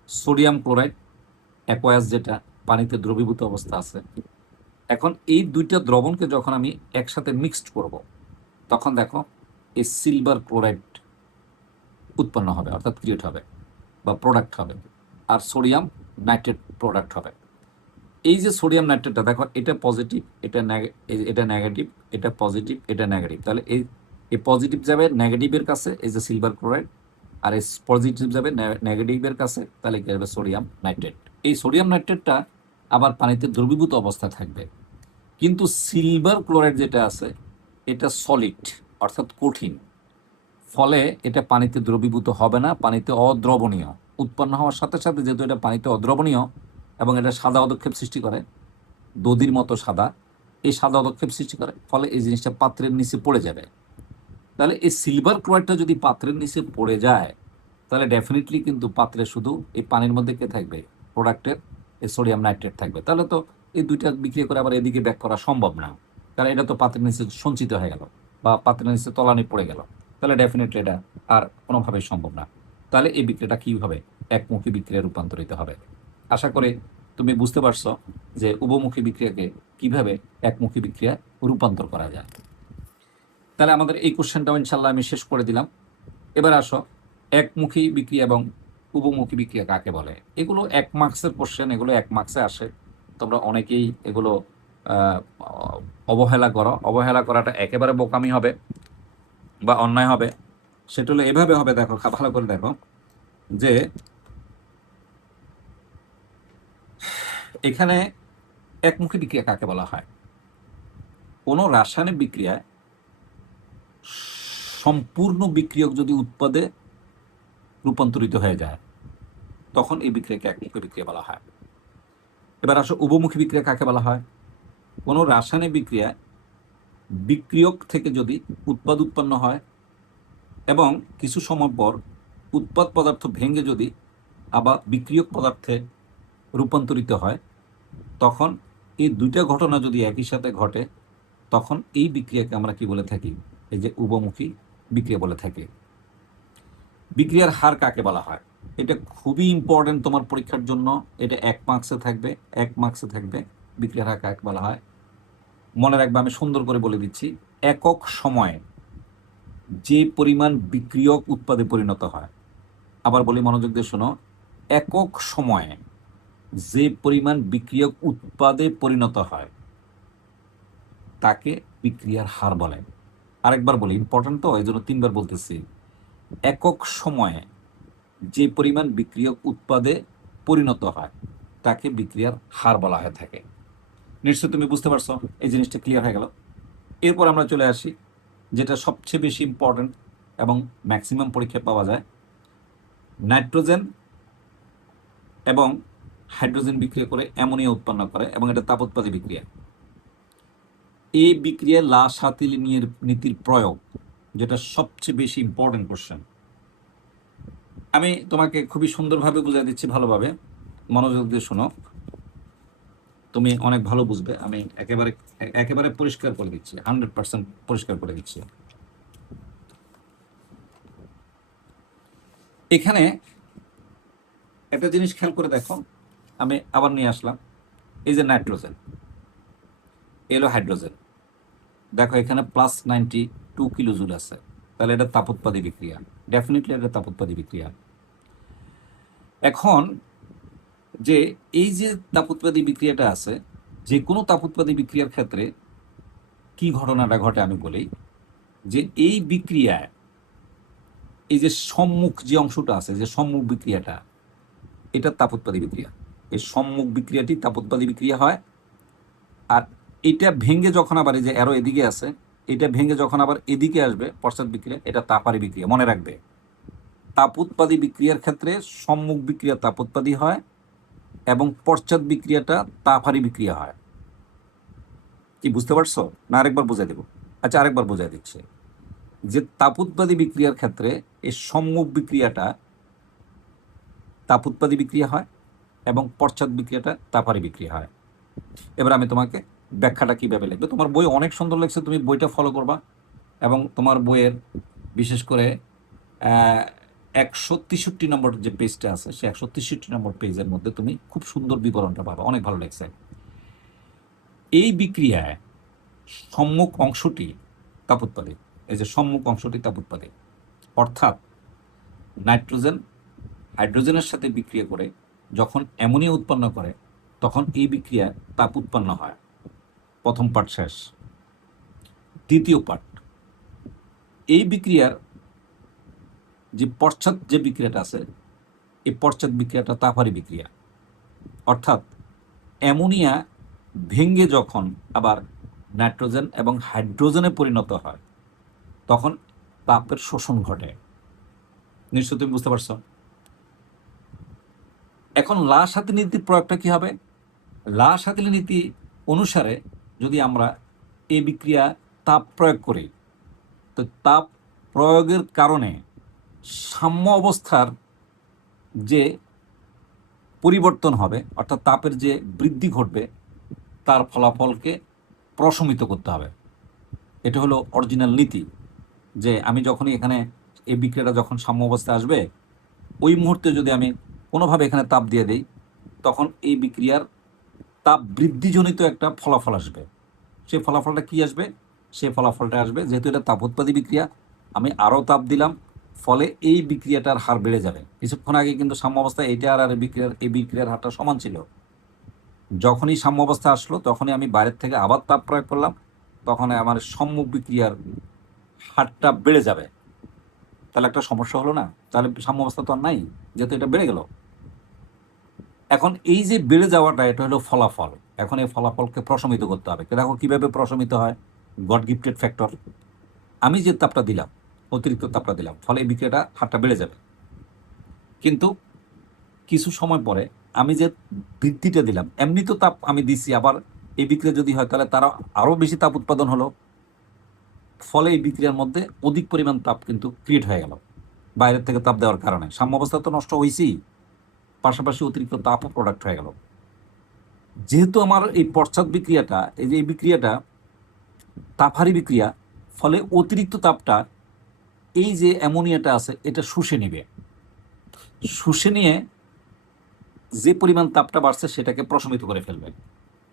সোডিয়াম ক্লোরাইড অ্যাকোয়াস, যেটা পানিতে দ্রবীভূত অবস্থা আছে। এখন এই দুইটা দ্রবণকে যখন আমি একসাথে মিক্সড করব, তখন দেখো এই সিলভার ক্লোরাইড উৎপন্ন হবে, অর্থাৎ ক্রিয়েট হবে বা প্রোডাক্ট হবে, আর সোডিয়াম নাইট্রেট প্রোডাক্ট হবে। এই যে সোডিয়াম নাইট্রেটটা দেখো, এটা পজিটিভ, এটা এটা নেগেটিভ, এটা পজিটিভ, এটা নেগেটিভ। তাহলে এই পজিটিভ যাবে নেগেটিভের কাছে, এই যে সিলভার ক্লোরাইড, আর এই পজিটিভ যাবে নেগেটিভের কাছে, তাহলে কি হবে? Sodium nitrate. এই সোডিয়াম নাইট্রেটটা আবার পানিতে দ্রবীভূত অবস্থায় থাকবে। কিন্তু সিলভার ক্লোরাইড যেটা আছে, এটা সলিড অর্থাৎ কঠিন, ফলে এটা পানিতে দ্রবীভূত হবে না, পানিতে অদ্রবণীয়। উৎপন্ন হওয়ার সাথে সাথে যেহেতু এটা পানিতে অদ্রবণীয় এবং এটা সাদা অদক্ষেপ সৃষ্টি করে, দধির মতো সাদা, এই সাদা অদক্ষেপ সৃষ্টি করে, ফলে এই জিনিসটা পাত্রের নিচে পড়ে যাবে। তাহলে এই সিলভার ক্লোরাইডটা যদি পাত্রের নিচে পড়ে যায়, তাহলে ডেফিনেটলি কিন্তু পাত্রে শুধু এই পানির মধ্যে কে থাকবে? প্রোডাক্টের এই সোডিয়াম নাইট্রেট থাকবে। তাহলে তো এই দুইটা বিক্রিয়া করে আবার এদিকে ব্যাক করা সম্ভব না, কারণ এটা তো পাত্রের নিচে সঞ্চিত হয়ে গেল বা পাত্রের নিচে তলানি পড়ে গেল। তাহলে ডেফিনেটলি এটা আর কোনোভাবেই সম্ভব না। তাহলে এই বিক্রিয়াটা কীভাবে একমুখী বিক্রিয়া রূপান্তরিত হবে? আশা করি তুমি বুঝতে পারছো যে উভমুখী বিক্রিয়াকে কিভাবে একমুখী বিক্রিয়া রূপান্তর করা যায়। তাহলে আমাদের এই কোশ্চেনটাও ইনশাল্লাহ আমি শেষ করে দিলাম। এবার আসো, একমুখী বিক্রিয়া এবং উভমুখী বিক্রিয়া কাকে বলে? এগুলো 1 মার্কসের কোশ্চেন, এগুলো 1 মার্কসে আসে। তোমরা অনেকেই এগুলো অবহেলা করো। অবহেলা করাটা একেবারে বোকামি হবে বা অন্যায় হবে। সেটা হলো এভাবে হবে, দেখো ভালো করে দেখো, যে এখানে একমুখী বিক্রিয়া কাকে বলা হয়? কোনো রাসায়নিক বিক্রিয়ায় সম্পূর্ণ বিক্রিয়ক যদি উৎপাদে রূপান্তরিত হয়ে যায়, তখন এই বিক্রিয়াকে একমুখী বিক্রিয়া বলা হয়। এবার আসো, উভমুখী বিক্রিয়া কাকে বলা হয়? কোনো রাসায়নিক বিক্রিয়ায় বিক্রিয়ক থেকে যদি উৎপাদ উৎপন্ন হয় এবং কিছু সময় পর উৎপাদ পদার্থ ভেঙে যদি আবার বিক্রিয়ক পদার্থে রূপান্তরিত হয়, তখন এই দুইটা ঘটনা যদি একই সাথে ঘটে, তখন এই বিক্রিয়াকে আমরা কি বলে থাকি? এই যে উভমুখী বিক্রিয়া বলে থাকি। বিক্রিয়ার হার কাকে বলা হয়? এটা খুবই ইম্পর্টেন্ট তোমার পরীক্ষার জন্য, এটা 1 মার্কসে থাকবে। 1 মার্কসে থাকবে বিক্রিয়ার হার কাকে বলা হয়। মনে রাখবে, আমি সুন্দর করে বলে দিচ্ছি, একক সময়ে যে পরিমাণ বিক্রিয়ক উৎপাদে পরিণত হয়। আবার বলি, মনোযোগ দিয়ে শোনো, একক সময়ে যে পরিমাণ বিক্রিয়ক উৎপাদে পরিণত হয় তাকে বিক্রিয়ার হার বলে। আরেকবার বলি, ইম্পর্টেন্ট তো, এই জন্য 3বার বলতেছি। একক সময়ে যে পরিমাণ বিক্রিয়ক উৎপাদে পরিণত হয় তাকে বিক্রিয়ার হার বলা হয়ে থাকে। নিশ্চয়ই তুমি বুঝতে পারছো, এই জিনিসটা ক্লিয়ার হয়ে গেল। এরপর আমরা চলে আসি যেটা সবচেয়ে বেশি ইম্পর্টেন্ট এবং ম্যাক্সিমাম পরীক্ষায় পাওয়া যায়। নাইট্রোজেন এবং হাইড্রোজেন বিক্রিয়া করে অ্যামোনিয়া উৎপন্ন করে এবং এটা তাপোৎপাদী বিক্রিয়া। এই বিক্রিয়ায় লা শাতিলিনিয়ের নীতির প্রয়োগ, যেটা সবচেয়ে বেশি ইম্পর্টেন্ট কোশ্চেন। আমি তোমাকে খুবই সুন্দরভাবে বুঝিয়ে দিচ্ছি, ভালোভাবে মনোযোগ দিয়ে শোনো, তুমি অনেক ভালো বুঝবে। আমি একেবারে একেবারে পরিষ্কার করে দিচ্ছি, 100% পরিষ্কার করে দিচ্ছি। এখানে একটা জিনিস খেয়াল করে দেখো, আমি আবার নিয়ে আসলাম। এই যে নাইট্রোজেন, এলো হাইড্রোজেন, দেখো এখানে +92 কিলো জুল আছে, তাহলে এটা তাপোৎপাদী বিক্রিয়া, ডেফিনেটলি এটা তাপোৎপাদী বিক্রিয়া। এখন যে এই যে তাপোৎপাদী বিক্রিয়াটা আছে, যে কোনো তাপোৎপাদী বিক্রিয়ার ক্ষেত্রে কি ঘটনাটা ঘটে আমি বলি, যে এই বিক্রিয়ায় এই যে সম্মুখ যে অংশটা আছে, যে সম্মুখ বিক্রিয়াটা, এটা তাপোৎপাদী বিক্রিয়া। এই সম্মুখ বিক্রিয়াটি তাপোৎপাদী বিক্রিয়া হয়। আর এটা ভেঙে যখন আবার, এই যে অ্যারো এদিকে আছে, এটা ভেঙে যখন আবার এদিকে আসবে পশ্চাৎ বিক্রিয়া, এটা তাপারি বিক্রিয়া। মনে রাখবে, তাপোৎপাদী বিক্রিয়ার ক্ষেত্রে সম্মুখ বিক্রিয়া তাপোৎপাদী হয় এবং পশ্চাৎ বিক্রিয়াটা তাপারি বিক্রিয়া হয়। কি বুঝতে পারছো না? আরেকবার বুঝাই দেব। আচ্ছা, আরেকবার বুঝাই দিচ্ছে যে তাপোৎপাদী বিক্রিয়ার ক্ষেত্রে এই সম্মুখ বিক্রিয়াটা তাপোৎপাদী বিক্রিয়া হয় এবং পশ্চাৎ বিক্রিয়াটা তাপারি বিক্রিয়া হয়। এবার আমি তোমাকে ব্যাখ্যাটা কীভাবে লিখবে, তোমার বই অনেক সুন্দর লিখছে, তুমি বইটা ফলো করবা এবং তোমার বইয়ের বিশেষ করে 163 নম্বর যে পেজটা আছে, সে 163 নম্বর পেজের মধ্যে তুমি খুব সুন্দর বিবরণটা পাবা, অনেক ভালো লাগছে। এই বিক্রিয়ায় সম্মুখ অংশটি তাপোৎপাদী, এই যে সম্মুখ অংশটি তাপোৎপাদী, অর্থাৎ নাইট্রোজেন হাইড্রোজেনের সাথে বিক্রিয়া করে যখন অ্যামোনিয়া উৎপন্ন করে তখন এই বিক্রিয়ায় তাপ উৎপন্ন হয়। প্রথম পার্ট শেষ। দ্বিতীয় পার্ট, এই বিক্রিয়ার যে পশ্চাৎ যে বিক্রিয়াটা আছে, এই পশ্চাৎ বিক্রিয়াটা তাপারি বিক্রিয়া, অর্থাৎ অ্যামোনিয়া ভেঙে যখন আবার নাইট্রোজেন এবং হাইড্রোজেনে পরিণত হয় তখন তাপের শোষণ ঘটে। নিশ্চয় তুমি বুঝতে পারছো। এখন লা শাতিল নীতির প্রয়োগটা কি হবে? লা শাতিল নীতি অনুসারে যদি আমরা এই বিক্রিয়া তাপ প্রয়োগ করি, তো তাপ প্রয়োগের কারণে সাম্য অবস্থার যে পরিবর্তন হবে, অর্থাৎ তাপের যে বৃদ্ধি ঘটবে, তার ফলাফলকে প্রশমিত করতে হবে। এটা হলো অরিজিনাল নীতি, যে আমি যখনই এখানে এই বিক্রিয়াটা যখন সাম্য অবস্থায় আসবে, ওই মুহূর্তে যদি আমি কোনোভাবে এখানে তাপ দিয়ে দিই, তখন এই বিক্রিয়ার তাপ বৃদ্ধিজনিত একটা ফলাফল আসবে। সেই ফলাফলটা কি আসবে? সেই ফলাফলটা আসবে, যেহেতু এটা তাপোৎপাদী বিক্রিয়া, আমি আরও তাপ দিলাম, ফলে এই বিক্রিয়াটার হার বেড়ে যাবে। কিছুক্ষণ আগে কিন্তু সাম্য অবস্থায় এইটা আর এই বিক্রিয়ার হারটা সমান ছিল। যখনই সাম্য অবস্থা আসলো তখনই আমি বাইরের থেকে আবার তাপ প্রয়োগ করলাম, তখন আমার সম্মুখ বিক্রিয়ার হারটা বেড়ে যাবে। তাহলে একটা সমস্যা হলো না? তাহলে সাম্য অবস্থা তো আর নাই, যেহেতু এটা বেড়ে গেল। এখন এই যে বেড়ে যাওয়াটা, এটা হলো ফলাফল। এখন এই ফলাফলকে প্রশমিত করতে হবে। দেখো কিভাবে প্রশমিত হয়, গড গিফটেড ফ্যাক্টর। আমি যে তাপটা দিলাম, অতিরিক্ত তাপটা দিলাম, ফলে এই বিক্রিয়াটা হারটা বেড়ে যাবে। কিন্তু কিছু সময় পরে আমি যে বৃদ্ধিটা দিলাম, এমনি তো তাপ আমি দিচ্ছি, আবার এই বিক্রিয়া যদি হয় তাহলে তারা আরও বেশি তাপ উৎপাদন হলো, ফলে এই বিক্রিয়ার মধ্যে অধিক পরিমাণ তাপ কিন্তু ক্রিয়েট হয়ে গেল বাইরের থেকে তাপ দেওয়ার কারণে। সাম্য অবস্থা তো নষ্ট হয়েছেই, পাশাপাশি অতিরিক্ত তাপও প্রোডাক্ট হয়ে গেল। যেহেতু আমার এই পশ্চাৎ বিক্রিয়াটা, এই যে এই বিক্রিয়াটা তাপহারী বিক্রিয়া, ফলে অতিরিক্ত তাপটা এই যে অ্যামোনিয়াটা আছে এটা শুষে নেবে। শুষে নিয়ে যে পরিমাণ তাপটা বাড়ছে সেটাকে প্রশমিত করে ফেলবে,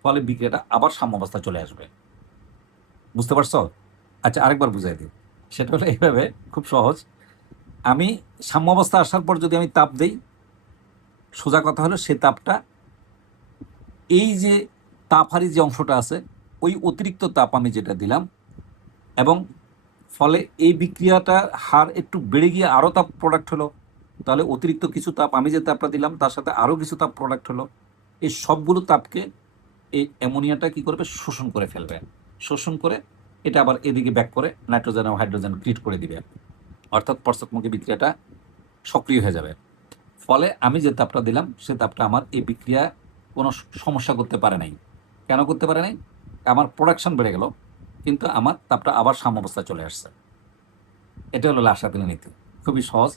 ফলে বিক্রিয়াটা আবার সাম্য অবস্থা চলে আসবে। বুঝতে পারছো? আচ্ছা, আরেকবার বুঝাই দিই। সেটা হলো এইভাবে, খুব সহজ। আমি সাম্য অবস্থা আসার পর যদি আমি তাপ দেই, সোজা কথা হলো সে তাপটা এই যে তাপহারি যে অংশটা আছে, ওই অতিরিক্ত তাপ আমি যেটা দিলাম, এবং ফলে এই বিক্রিয়াটার হার একটু বেড়ে গিয়ে আরও তাপ প্রোডাক্ট হলো, তাহলে অতিরিক্ত কিছু তাপ আমি যে তাপটা দিলাম তার সাথে আরও কিছু তাপ প্রোডাক্ট হলো। এই সবগুলো তাপকে এই অ্যামোনিয়াটা কি করবে, শোষণ করে ফেলবে। শোষণ করে এটা আবার এদিকে ব্যাক করে নাইট্রোজেন ও হাইড্রোজেন ক্রিয়েট করে দিবে, অর্থাৎ পশ্চাৎমুখী বিক্রিয়াটা সক্রিয় হয়ে যাবে। ফলে আমি যে তাপটা দিলাম সে তাপটা আমার এই বিক্রিয়া কোনো সমস্যা করতে পারে নাই। কেন করতে পারে নাই? আমার প্রোডাকশন বেড়ে গেল, কিন্তু আমার তাপটা আবার সাম্যাবস্থায় চলে আসছে। এটা হলো লাসাপিল নীতি, খুবই সহজ।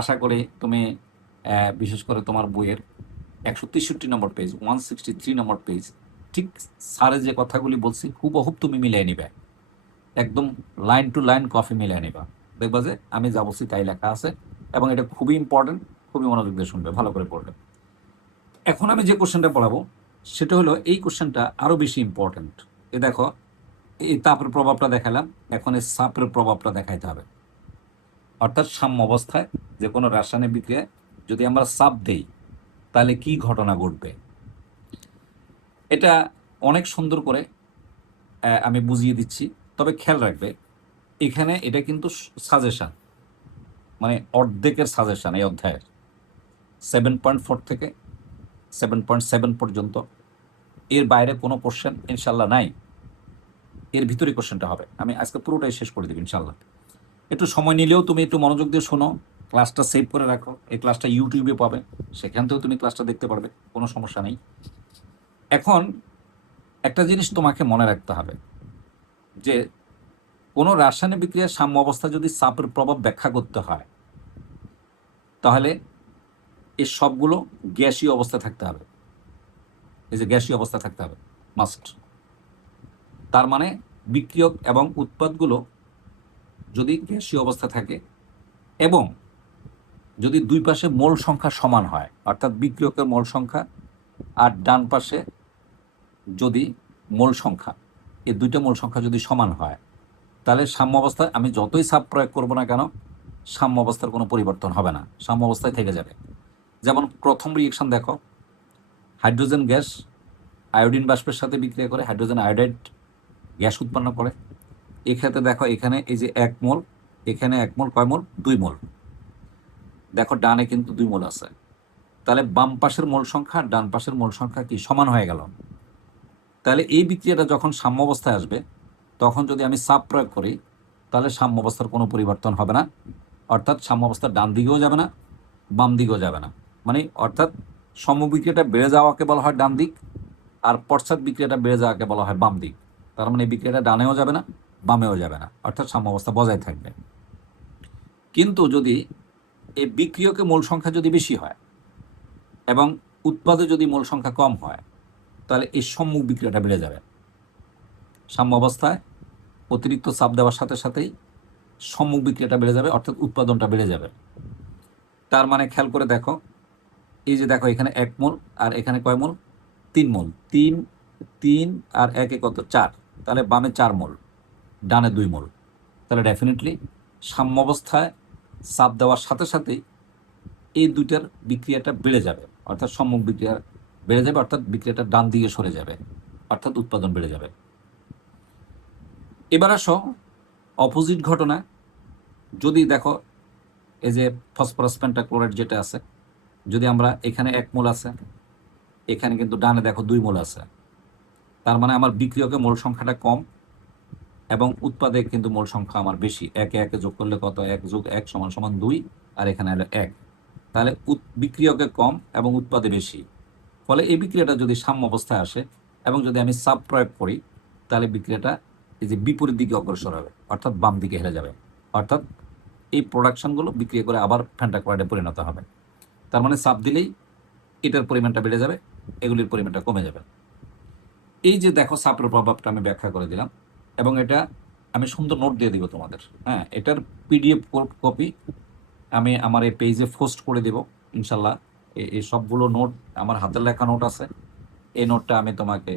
আশা করি তুমি বিশেষ করে তোমার বইয়ের 163 নম্বর পেজ, 163 নম্বর পেজ, ঠিক স্যারে যে কথাগুলি বলছি হুবহুব তুমি মিলিয়ে নিবে, একদম লাইন টু লাইন কপি মিলিয়ে নিবা। দেখবা যে আমি যা বলছি তাই লেখা আছে, এবং এটা খুবই ইম্পর্টেন্ট, খুবই মনোযোগ দিয়ে শুনবে, ভালো করে পড়বে। এখন আমি যে কোশ্চেনটা পড়াবো সেটা হলো, এই কোশ্চেনটা আরও বেশি ইম্পর্টেন্ট। এ দেখো, এই তাপের প্রভাবটা দেখালাম, এখন এই চাপের প্রভাবটা দেখাইতে হবে। অর্থাৎ সাম্য অবস্থায় যে কোনো রাসায়নিক বিক্রিয়ায় যদি আমরা চাপ দেই তাহলে কি ঘটনা ঘটবে, এটা অনেক সুন্দর করে আমি বুঝিয়ে দিচ্ছি। তবে খেয়াল রাখবে, এখানে এটা কিন্তু সাজেশান, মানে অর্ধেকের সাজেশান এই অধ্যায়ের, 7.4 থেকে 7.7 পর্যন্ত। এর বাইরে কোনো কোশ্চেন ইনশাল্লাহ নাই, এর ভিতরে কোশ্চেনটা হবে। আমি আজকে পুরোটাই শেষ করে দেব ইনশাল্লাহ। একটু সময় নিলেও তুমি একটু মনোযোগ দিয়ে শোনো, ক্লাসটা সেভ করে রাখো, এই ক্লাসটা ইউটিউবে পাবে, সেখান থেকেও তুমি ক্লাসটা দেখতে পারবে, কোনো সমস্যা নেই। এখন একটা জিনিস তোমাকে মনে রাখতে হবে যে কোনো রাসায়নিক বিক্রিয়ার সাম্য অবস্থা যদি চাপের প্রভাব ব্যাখ্যা করতে হয়, তাহলে এই সবগুলো গ্যাসীয় অবস্থা থাকতে হবে। এই যে গ্যাসীয় অবস্থা থাকতে হবে মাস্ট। তার মানে বিক্রিয়ক এবং উৎপাদগুলো যদি গ্যাসীয় অবস্থা থাকে, এবং যদি দুই পাশে মোল সংখ্যা সমান হয়, অর্থাৎ বিক্রিয়কের মোল সংখ্যা আর ডান পাশে যদি মোল সংখ্যা, এই দুইটা মোল সংখ্যা যদি সমান হয়, তাহলে সাম্য অবস্থায় আমি যতই চাপ প্রয়োগ করবো না কেন, সাম্য অবস্থার কোনো পরিবর্তন হবে না, সাম্য অবস্থায় থেকে যাবে। যেমন প্রথম রিয়েকশন দেখো, হাইড্রোজেন গ্যাস আয়োডিন বাষ্পের সাথে বিক্রিয়া করে হাইড্রোজেন আয়োডাইড গ্যাস উৎপন্ন করে। এক্ষেত্রে দেখো এখানে এই যে 1 মোল, এখানে 1 মোল, কয় মোল? 2 মোল। দেখো ডানে কিন্তু 2 মোল আছে, তাহলে বাম পাশের মোল সংখ্যা ডান পাশের মোল সংখ্যা কি সমান হয়ে গেল? তাহলে এই বিক্রিয়াটা যখন সাম্য অবস্থায় আসবে, তখন যদি আমি চাপ প্রয়োগ করি, তাহলে সাম্য অবস্থার কোনো পরিবর্তন হবে না, অর্থাৎ সাম্য অবস্থা ডান দিকেও যাবে না, বাম দিকেও যাবে না। মানে অর্থাৎ সমবিক্রিয়াটা বেড়ে যাওয়াকে বলা হয় ডান দিক, আর পশ্চাৎ বিক্রিয়াটা বেড়ে যাওয়াকে বলা হয় বাম দিক। তার মানে এই বিক্রিয়াটা ডানেও যাবে না, বামেও যাবে না, অর্থাৎ সাম্য অবস্থা বজায় থাকবে। কিন্তু যদি এই বিক্রিয়কে মোল সংখ্যা যদি বেশি হয় এবং উৎপাদে যদি মোল সংখ্যা কম হয়, তাহলে এই সম্মুখ বিক্রিয়াটা বেড়ে যাবে। সাম্য অবস্থায় অতিরিক্ত চাপ দেওয়ার সাথে সাথেই সম্মুখ বিক্রিয়াটা বেড়ে যাবে, অর্থাৎ উৎপাদনটা বেড়ে যাবে। তার মানে খেয়াল করে দেখো, এই যে দেখো এখানে 1 মোল আর এখানে কয় মোল? 3 মোল। 3 আর 1 কত? 4। তাহলে বামে 4 মোল, ডানে 2 মোল। তাহলে ডেফিনেটলি সাম্য অবস্থায় চাপ দেওয়ার সাথে সাথেই এই দুইটার বিক্রিয়াটা বেড়ে যাবে, অর্থাৎ সম্মুখ বিক্রিয়া বেড়ে যাবে, অর্থাৎ বিক্রিয়াটা ডান দিকে সরে যাবে, অর্থাৎ উৎপাদন বেড়ে যাবে। এবার আসো অপোজিট ঘটনা। যদি দেখো এই যে ফসফরাস পেন্টাক্লোরাইড যেটা আছে, যদি আমরা এখানে 1 মোল আছে, এখানে কিন্তু ডানে দেখো 2 মোল আছে, তার মানে আমার বিক্রিয়কে মোল সংখ্যাটা কম এবং উৎপাদে কিন্তু মোল সংখ্যা আমার বেশি। 1 যোগ করলে কত? 1 যোগ 1 সমান সমান 2, আর এখানে হলো 1। তাহলে বিক্রিয়কে কম এবং উৎপাদে বেশি। ফলে এই বিক্রিয়াটা যদি সাম্য অবস্থায় আসে এবং যদি আমি চাপ প্রয়োগ করি, তাহলে বিক্রিয়াটা এই যে বিপরীত দিকে অগ্রসর হবে, অর্থাৎ বাম দিকে হেলে যাবে, অর্থাৎ এই প্রোডাকশনগুলো বিক্রিয়া করে আবার পেন্টাক্লোরাইডে পরিণত হবে। তার মানে চাপ দিলেই এটার পরিমাণটা বেড়ে যাবে, এগুলির পরিমাণটা কমে যাবে। এই যে দেখো চাপের প্রভাবটা আমি ব্যাখ্যা করে দিলাম, এবং এটা আমি সুন্দর নোট দিয়ে দিব তোমাদের। হ্যাঁ, এটার পিডিএফ কপি আমি আমার এই পেজে পোস্ট করে দেব ইনশাল্লাহ। এই সবগুলো নোট আমার হাতের লেখা নোট আছে, এই নোটটা আমি তোমাকে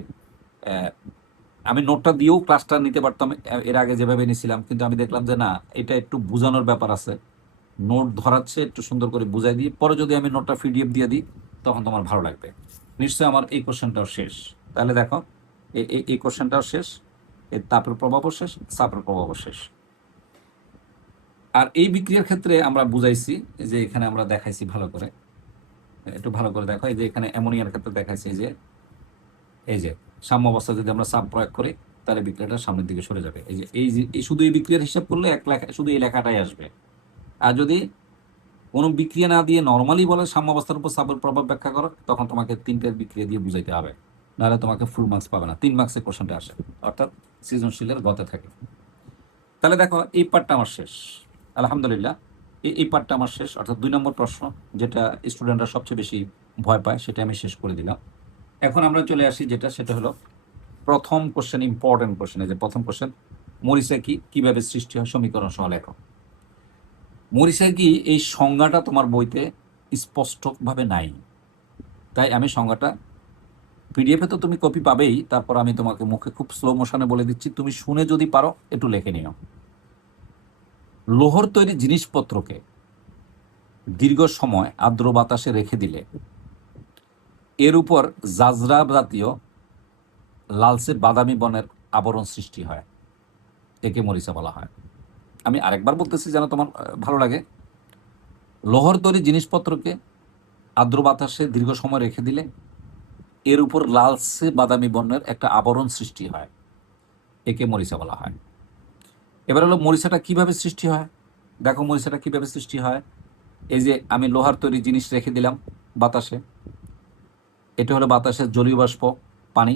আমি নোটটা দিয়েও ক্লাসটা নিতে পারতাম এর আগে যেভাবে নিয়েছিলাম, কিন্তু আমি দেখলাম যে না, এটা একটু বোঝানোর ব্যাপার আছে, নোট ধরাচ্ছে একটু সুন্দর করে বুঝাই দিই, পরে যদি আমি নোটটা পিডিএফ দিয়ে দিই তখন তোমার ভালো লাগবে। নিশ্চয়ই আমার এই কোশ্চেনটাও শেষ। তাহলে দেখো এই কোশ্চেনটাও শেষ, এর তাপের প্রভাবও শেষ, চাপের প্রভাবও শেষ। আর এই বিক্রিয়ার ক্ষেত্রে আমরা বুঝাইছি যে এখানে আমরা দেখাইছি ভালো করে, একটু ভালো করে দেখো, এই যে এখানে অ্যামোনিয়ার ক্ষেত্রে দেখাইছি যে এই যে সাম্য অবস্থা যদি আমরা চাপ প্রয়োগ করি তাহলে বিক্রিয়াটা সামনের দিকে সরে যাবে। এই শুধু এই বিক্রিয়ার হিসাব করলে এক লেখা শুধু এই লেখাটাই আসবে। আর যদি কোনো বিক্রিয়া না দিয়ে নর্মালি বলে সাম্য অবস্থার উপর চাপের প্রভাব ব্যাখ্যা করো, তখন তোমাকে 3টা বিক্রিয়া দিয়ে বুঝাইতে হবে, নাহলে তোমাকে ফুল মার্কস পাবে না। 3 মার্কসের কোশ্চেনটা আসে, অর্থাৎ সৃজনশীলের গতে থাকে। তাহলে দেখো এই পার্টটা আমার শেষ, আলহামদুলিল্লাহ। এই পার্টটা আমার শেষ, অর্থাৎ 2 নম্বর প্রশ্ন যেটা স্টুডেন্টরা সবচেয়ে বেশি ভয় পায় সেটা আমি শেষ করে দিলাম। এখন আমরা চলে আসি সেটা হলো প্রথম কোশ্চেন, ইম্পর্টেন্ট কোশ্চেন। এই যে প্রথম কোশ্চেন, মরিচা কি, কিভাবে সৃষ্টি হয়, সমীকরণ সহ লেখো। মরিচা কি এই সংজ্ঞাটা তোমার বইতে স্পষ্টভাবে নাই, তাই আমি সংজ্ঞাটা পিডিএফে তো তুমি কপি পাবেই, তারপর আমি তোমাকে মুখে খুব স্লো মোশনে বলে দিচ্ছি, তুমি শুনে যদি পারো একটু লিখে নিও। লোহর তৈরি জিনিসপত্রকে দীর্ঘ সময় আর্দ্র বাতাসে রেখে দিলে এর উপর জাজরা জাতীয় লালচে বাদামি বনের আবরণ সৃষ্টি হয়, একে মরিচা বলা হয়। আমি আরেকবার বলতেছি যেন তোমার ভালো লাগে। লোহর তৈরি জিনিসপত্রকে আর্দ্র বাতাসে দীর্ঘ সময় রেখে দিলে এর উপর লালচে বাদামি বর্ণের একটা আবরণ সৃষ্টি হয়, একে মরিচা বলা হয়। এবার হলো মরিচাটা কিভাবে সৃষ্টি হয়। দেখো মরিচাটা কিভাবে সৃষ্টি হয়, এই যে আমি লোহার তৈরি জিনিস রেখে দিলাম বাতাসে, এটা হলো বাতাসের জলীয় বাষ্প পানি,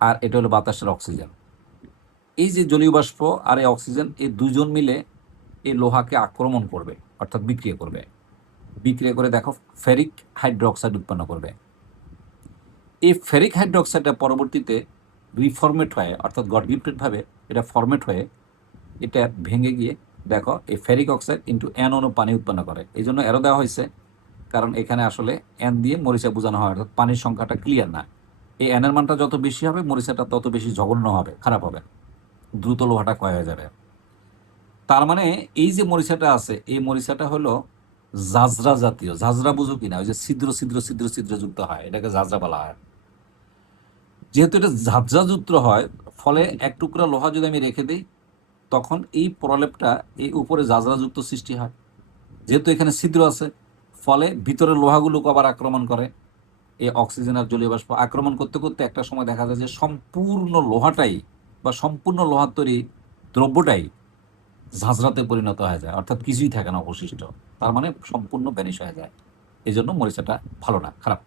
আর এটা হলো বাতাসের অক্সিজেন। এই যে জলীয় বাষ্প আর এই অক্সিজেন, এই দুজন মিলে এই লোহাকে আক্রমণ করবে, অর্থাৎ বিক্রিয়া করবে। বিক্রিয়া করে দেখো ফেরিক হাইড্রোক্সাইড উৎপন্ন করবে। এই ফেরিক হাইড্রোক্সাইডটা পরবর্তীতে রিফর্মেট হয়ে, অর্থাৎ গড গিফটেডভাবে এটা ফরমেট হয়ে এটা ভেঙে গিয়ে দেখো এই ফেরিক অক্সাইড ইন্টু এন অনু পানি উৎপন্ন করে। এই জন্য এরও দেওয়া হয়েছে, কারণ এখানে আসলে এন দিয়ে মরিচা বোঝানো হয়, অর্থাৎ পানির সংখ্যাটা ক্লিয়ার না। এই এনের মানটা যত বেশি হবে মরিচাটা তত বেশি জঘন্য হবে, খারাপ হবে, দ্রুত লোহাটা ক্ষয় হয়ে যাবে। তার মানে এই যে মরিচাটা আছে, এই মরিচাটা হলো জাজরা জাতীয়। জাজরা বুঝো কিনা, ওই যে ছিদ্র ছিদ্র ছিদ্র ছিদ্র যুক্ত হয়, এটাকে জাজরা বলা হয়। যেহেতু এটা ঝাঁঝরা যুক্ত হয়, ফলে এক টুকরা লোহা যদি আমি রেখে দিই, তখন এই প্রলেপটা এই উপরে জাজরাযুক্ত সৃষ্টি হয়। যেহেতু এখানে ছিদ্র আছে, ফলে ভিতরের লোহাগুলোকে আবার আক্রমণ করে এই অক্সিজেন আর জলীয় বাষ্প। আক্রমণ করতে করতে একটা সময় দেখা যায় যে সম্পূর্ণ লোহাটাই বা সম্পূর্ণ লোহার তৈরি দ্রব্যটাই ঝাঁঝরাতে পরিণত হয়ে যায়, অর্থাৎ কিছুই থাকে না অবশিষ্ট। তার মানে সম্পূর্ণ ভ্যানিশ হয়ে যায়। এই জন্য মরিচাটা ভালো না, খারাপ।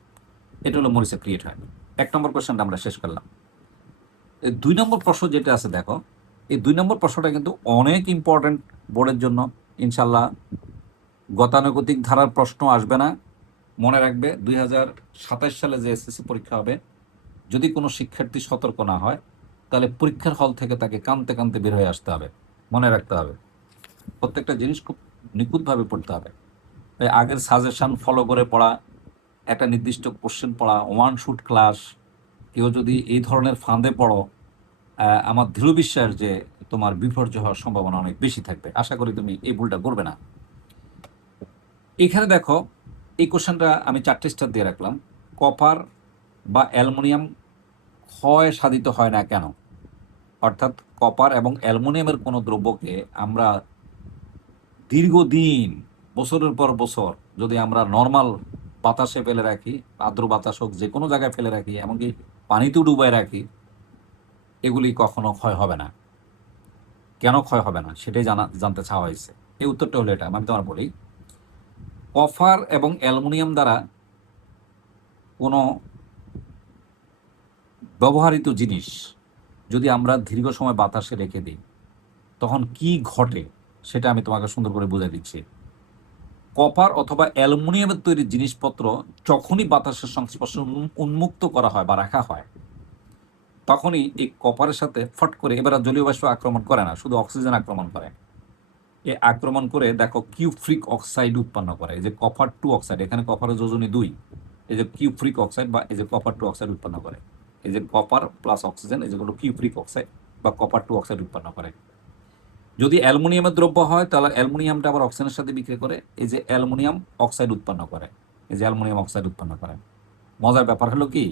এটা হলো মরিচা ক্রিয়েট হয়। 1 নম্বর কোশ্চেনটা আমরা শেষ করলাম। 2 নম্বর প্রশ্ন যেটা আছে দেখো, এই 2 নম্বর প্রশ্নটা কিন্তু অনেক ইম্পর্টেন্ট বোর্ডের জন্য। ইনশাল্লাহ গতানুগতিক ধারার প্রশ্ন আসবে না, মনে রাখবে 2027 সালে যে এসএসসি পরীক্ষা হবে, যদি কোনো শিক্ষার্থী সতর্ক না হয় তাহলে পরীক্ষার হল থেকে তাকে কাঁদতে কাঁদতে বের হয়ে আসতে হবে। মনে রাখতে হবে, প্রত্যেকটা জিনিস খুব নিখুঁতভাবে পড়তে হবে। তাই আগের সাজেশন ফলো করে পড়া, একটা নির্দিষ্ট কোশ্চেন পড়া, ওয়ান শুট ক্লাস, কেউ যদি এই ধরনের ফাঁদে পড়ো, আমার দৃঢ় বিশ্বাস যে তোমার বিপর্যয় হওয়ার সম্ভাবনা অনেক বেশি থাকবে। আশা করি তুমি এই ভুলটা করবে না। এখানে দেখো এই কোশ্চেনটা আমি 4টে স্টার দিয়ে রাখলাম। কপার বা অ্যালুমিনিয়াম ক্ষয় সাধিত হয় না কেন? অর্থাৎ কপার এবং অ্যালুমিনিয়ামের কোনো দ্রব্যকে আমরা দীর্ঘদিন, বছরের পর বছর যদি আমরা নর্মাল বাতাসে ফেলে রাখি, আর্দ্র বাতাস হোক, যে কোনো জায়গায় ফেলে রাখি, এমনকি পানিতেও ডুবায় রাখি, এগুলি কখনো ক্ষয় হবে না। কেন ক্ষয় হবে না সেটাই জানতে চাওয়া হয়েছে। এই উত্তরটা হলো এটা, আমি তোমার বলি। কপার এবং অ্যালুমিনিয়াম দ্বারা কোনো ব্যবহৃত জিনিস যদি আমরা দীর্ঘ সময় বাতাসে রেখে দিই, তখন কি ঘটে সেটা আমি তোমাকে সুন্দর করে বুঝিয়ে দিচ্ছি। কপার অথবা অ্যালুমিনিয়ামের তৈরি জিনিসপত্র যখনই বাতাসের সংস্পর্শে উন্মুক্ত করা হয় বা রাখা হয়, তখনই এই কপারের সাথে ফট করে, এবার আর জলীয় বাষ্প আক্রমণ করে না, শুধু অক্সিজেন আক্রমণ করে। এ আক্রমণ করে দেখো কিউফ্রিক অক্সাইড উৎপন্ন করে। এই যে কপার 2 অক্সাইড, এখানে কপারের যোজনী 2, এই যে কিউফ্রিক অক্সাইড বা এই যে কপার 2 অক্সাইড উৎপন্ন করে। এই যে কপার প্লাস অক্সিজেন, এই যেগুলো কিউফ্রিক অক্সাইড বা কপার 2 অক্সাইড উৎপন্ন করে। যদি অ্যালুমিনিয়ামের দ্রব্য হয় তাহলে অ্যালুমিনিয়ামটা আবার অক্সিজেনের সাথে বিক্রিয়া করে এই যে অ্যালুমিনিয়াম অক্সাইড উৎপন্ন করে, এই যে অ্যালুমিনিয়াম অক্সাইড উৎপন্ন করে। মজার ব্যাপার হলো কি,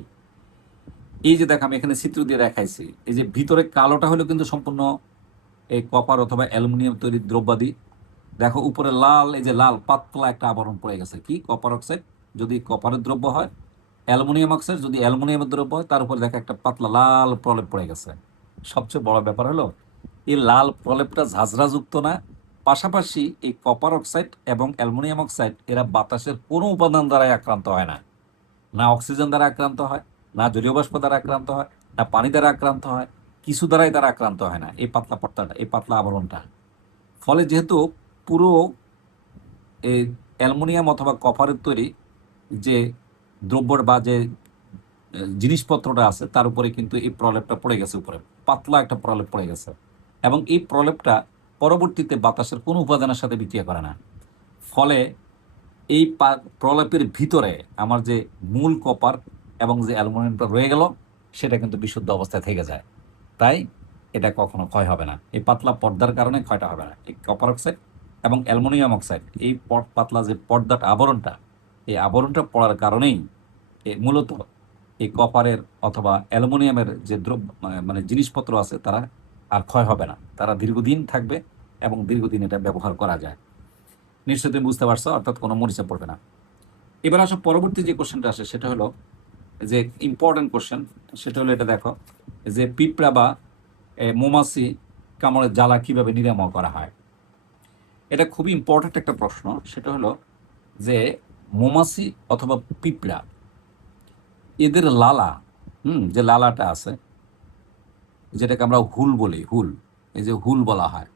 এই যে দেখ আমি এখানে চিত্র দিয়ে দেখাইছি, এই যে ভিতরে কালোটা হলো কিন্তু সম্পূর্ণ এই কপার অথবা অ্যালুমিনিয়াম তৈরি দ্রব্যাদি। দেখো উপরে লাল, এই যে লাল পাতলা একটা আবরণ পড়ে গেছে, কি কপার অক্সাইড যদি কপারের দ্রব্য হয়, অ্যালুমিনিয়াম অক্সাইড যদি অ্যালুমিনিয়ামের দ্রব্য হয়, তার উপরে দেখো একটা পাতলা লাল প্রলেপ পড়ে গেছে। সবচেয়ে বড় ব্যাপার হলো এই লাল প্রলেপটা ঝাঁঝরাযুক্ত না, পাশাপাশি এই কপার অক্সাইড এবং অ্যালুমিনিয়াম অক্সাইড এরা বাতাসের কোনো উপাদান দ্বারাই আক্রান্ত হয় না। না অক্সিজেন দ্বারা আক্রান্ত হয়, না জলীয় বাষ্প দ্বারা আক্রান্ত হয়, না পানি দ্বারা আক্রান্ত হয়, কিছু দ্বারাই তারা আক্রান্ত হয় না এই পাতলা পর্দাটা, এই পাতলা আবরণটা। ফলে যেহেতু পুরো এই অ্যালুমিনিয়াম অথবা কপারের তৈরি যে দ্রব্য বা যে জিনিসপত্রটা আছে তার উপরে কিন্তু এই প্রলেপটা পড়ে গেছে, উপরে পাতলা একটা প্রলেপ পড়ে গেছে, এবং এই প্রলেপটা পরবর্তীতে বাতাসের কোনো উপাদানের সাথে বিক্রিয়া করে না। ফলে এই প্রলেপের ভিতরে আমার যে মূল কপার এবং যে অ্যালুমিনিয়ামটা রয়ে গেল সেটা কিন্তু বিশুদ্ধ অবস্থায় থেকে যায়। তাই এটা কখনো ক্ষয় হবে না, এই পাতলা পর্দার কারণে ক্ষয়টা হবে না। এই কপার অক্সাইড এবং অ্যালুমিনিয়াম অক্সাইড এই পাতলা যে পর্দাটা আবরণটা, এই আবরণটা পড়ার কারণেই মূলত এই কপারের অথবা অ্যালুমিনিয়ামের যে দ্রব্য মানে জিনিসপত্র আছে তারা আর ক্ষয় হবে না, তারা দীর্ঘদিন থাকবে এবং দীর্ঘদিন এটা ব্যবহার করা যায়। নিশ্চয়ই তুমি বুঝতে পারছো, অর্থাৎ কোনো মরিচা পড়বে না। এবার আসো পরবর্তী যে কোশ্চেনটা আসে সেটা হলো যে ইম্পর্টেন্ট কোশ্চেন, সেটা হলো এটা দেখো যে পিঁপড়া বা মৌমাছি কামড়ের জ্বালা কিভাবে নিরাময় করা হয়। এটা খুবই ইম্পর্টেন্ট একটা প্রশ্ন। সেটা হলো যে মৌমাছি অথবা পিঁপড়া এদের লালা, যে লালাটা আছে যেটাকে আমরা হুল বলি, হুল, এই যে হুল বলা হয়,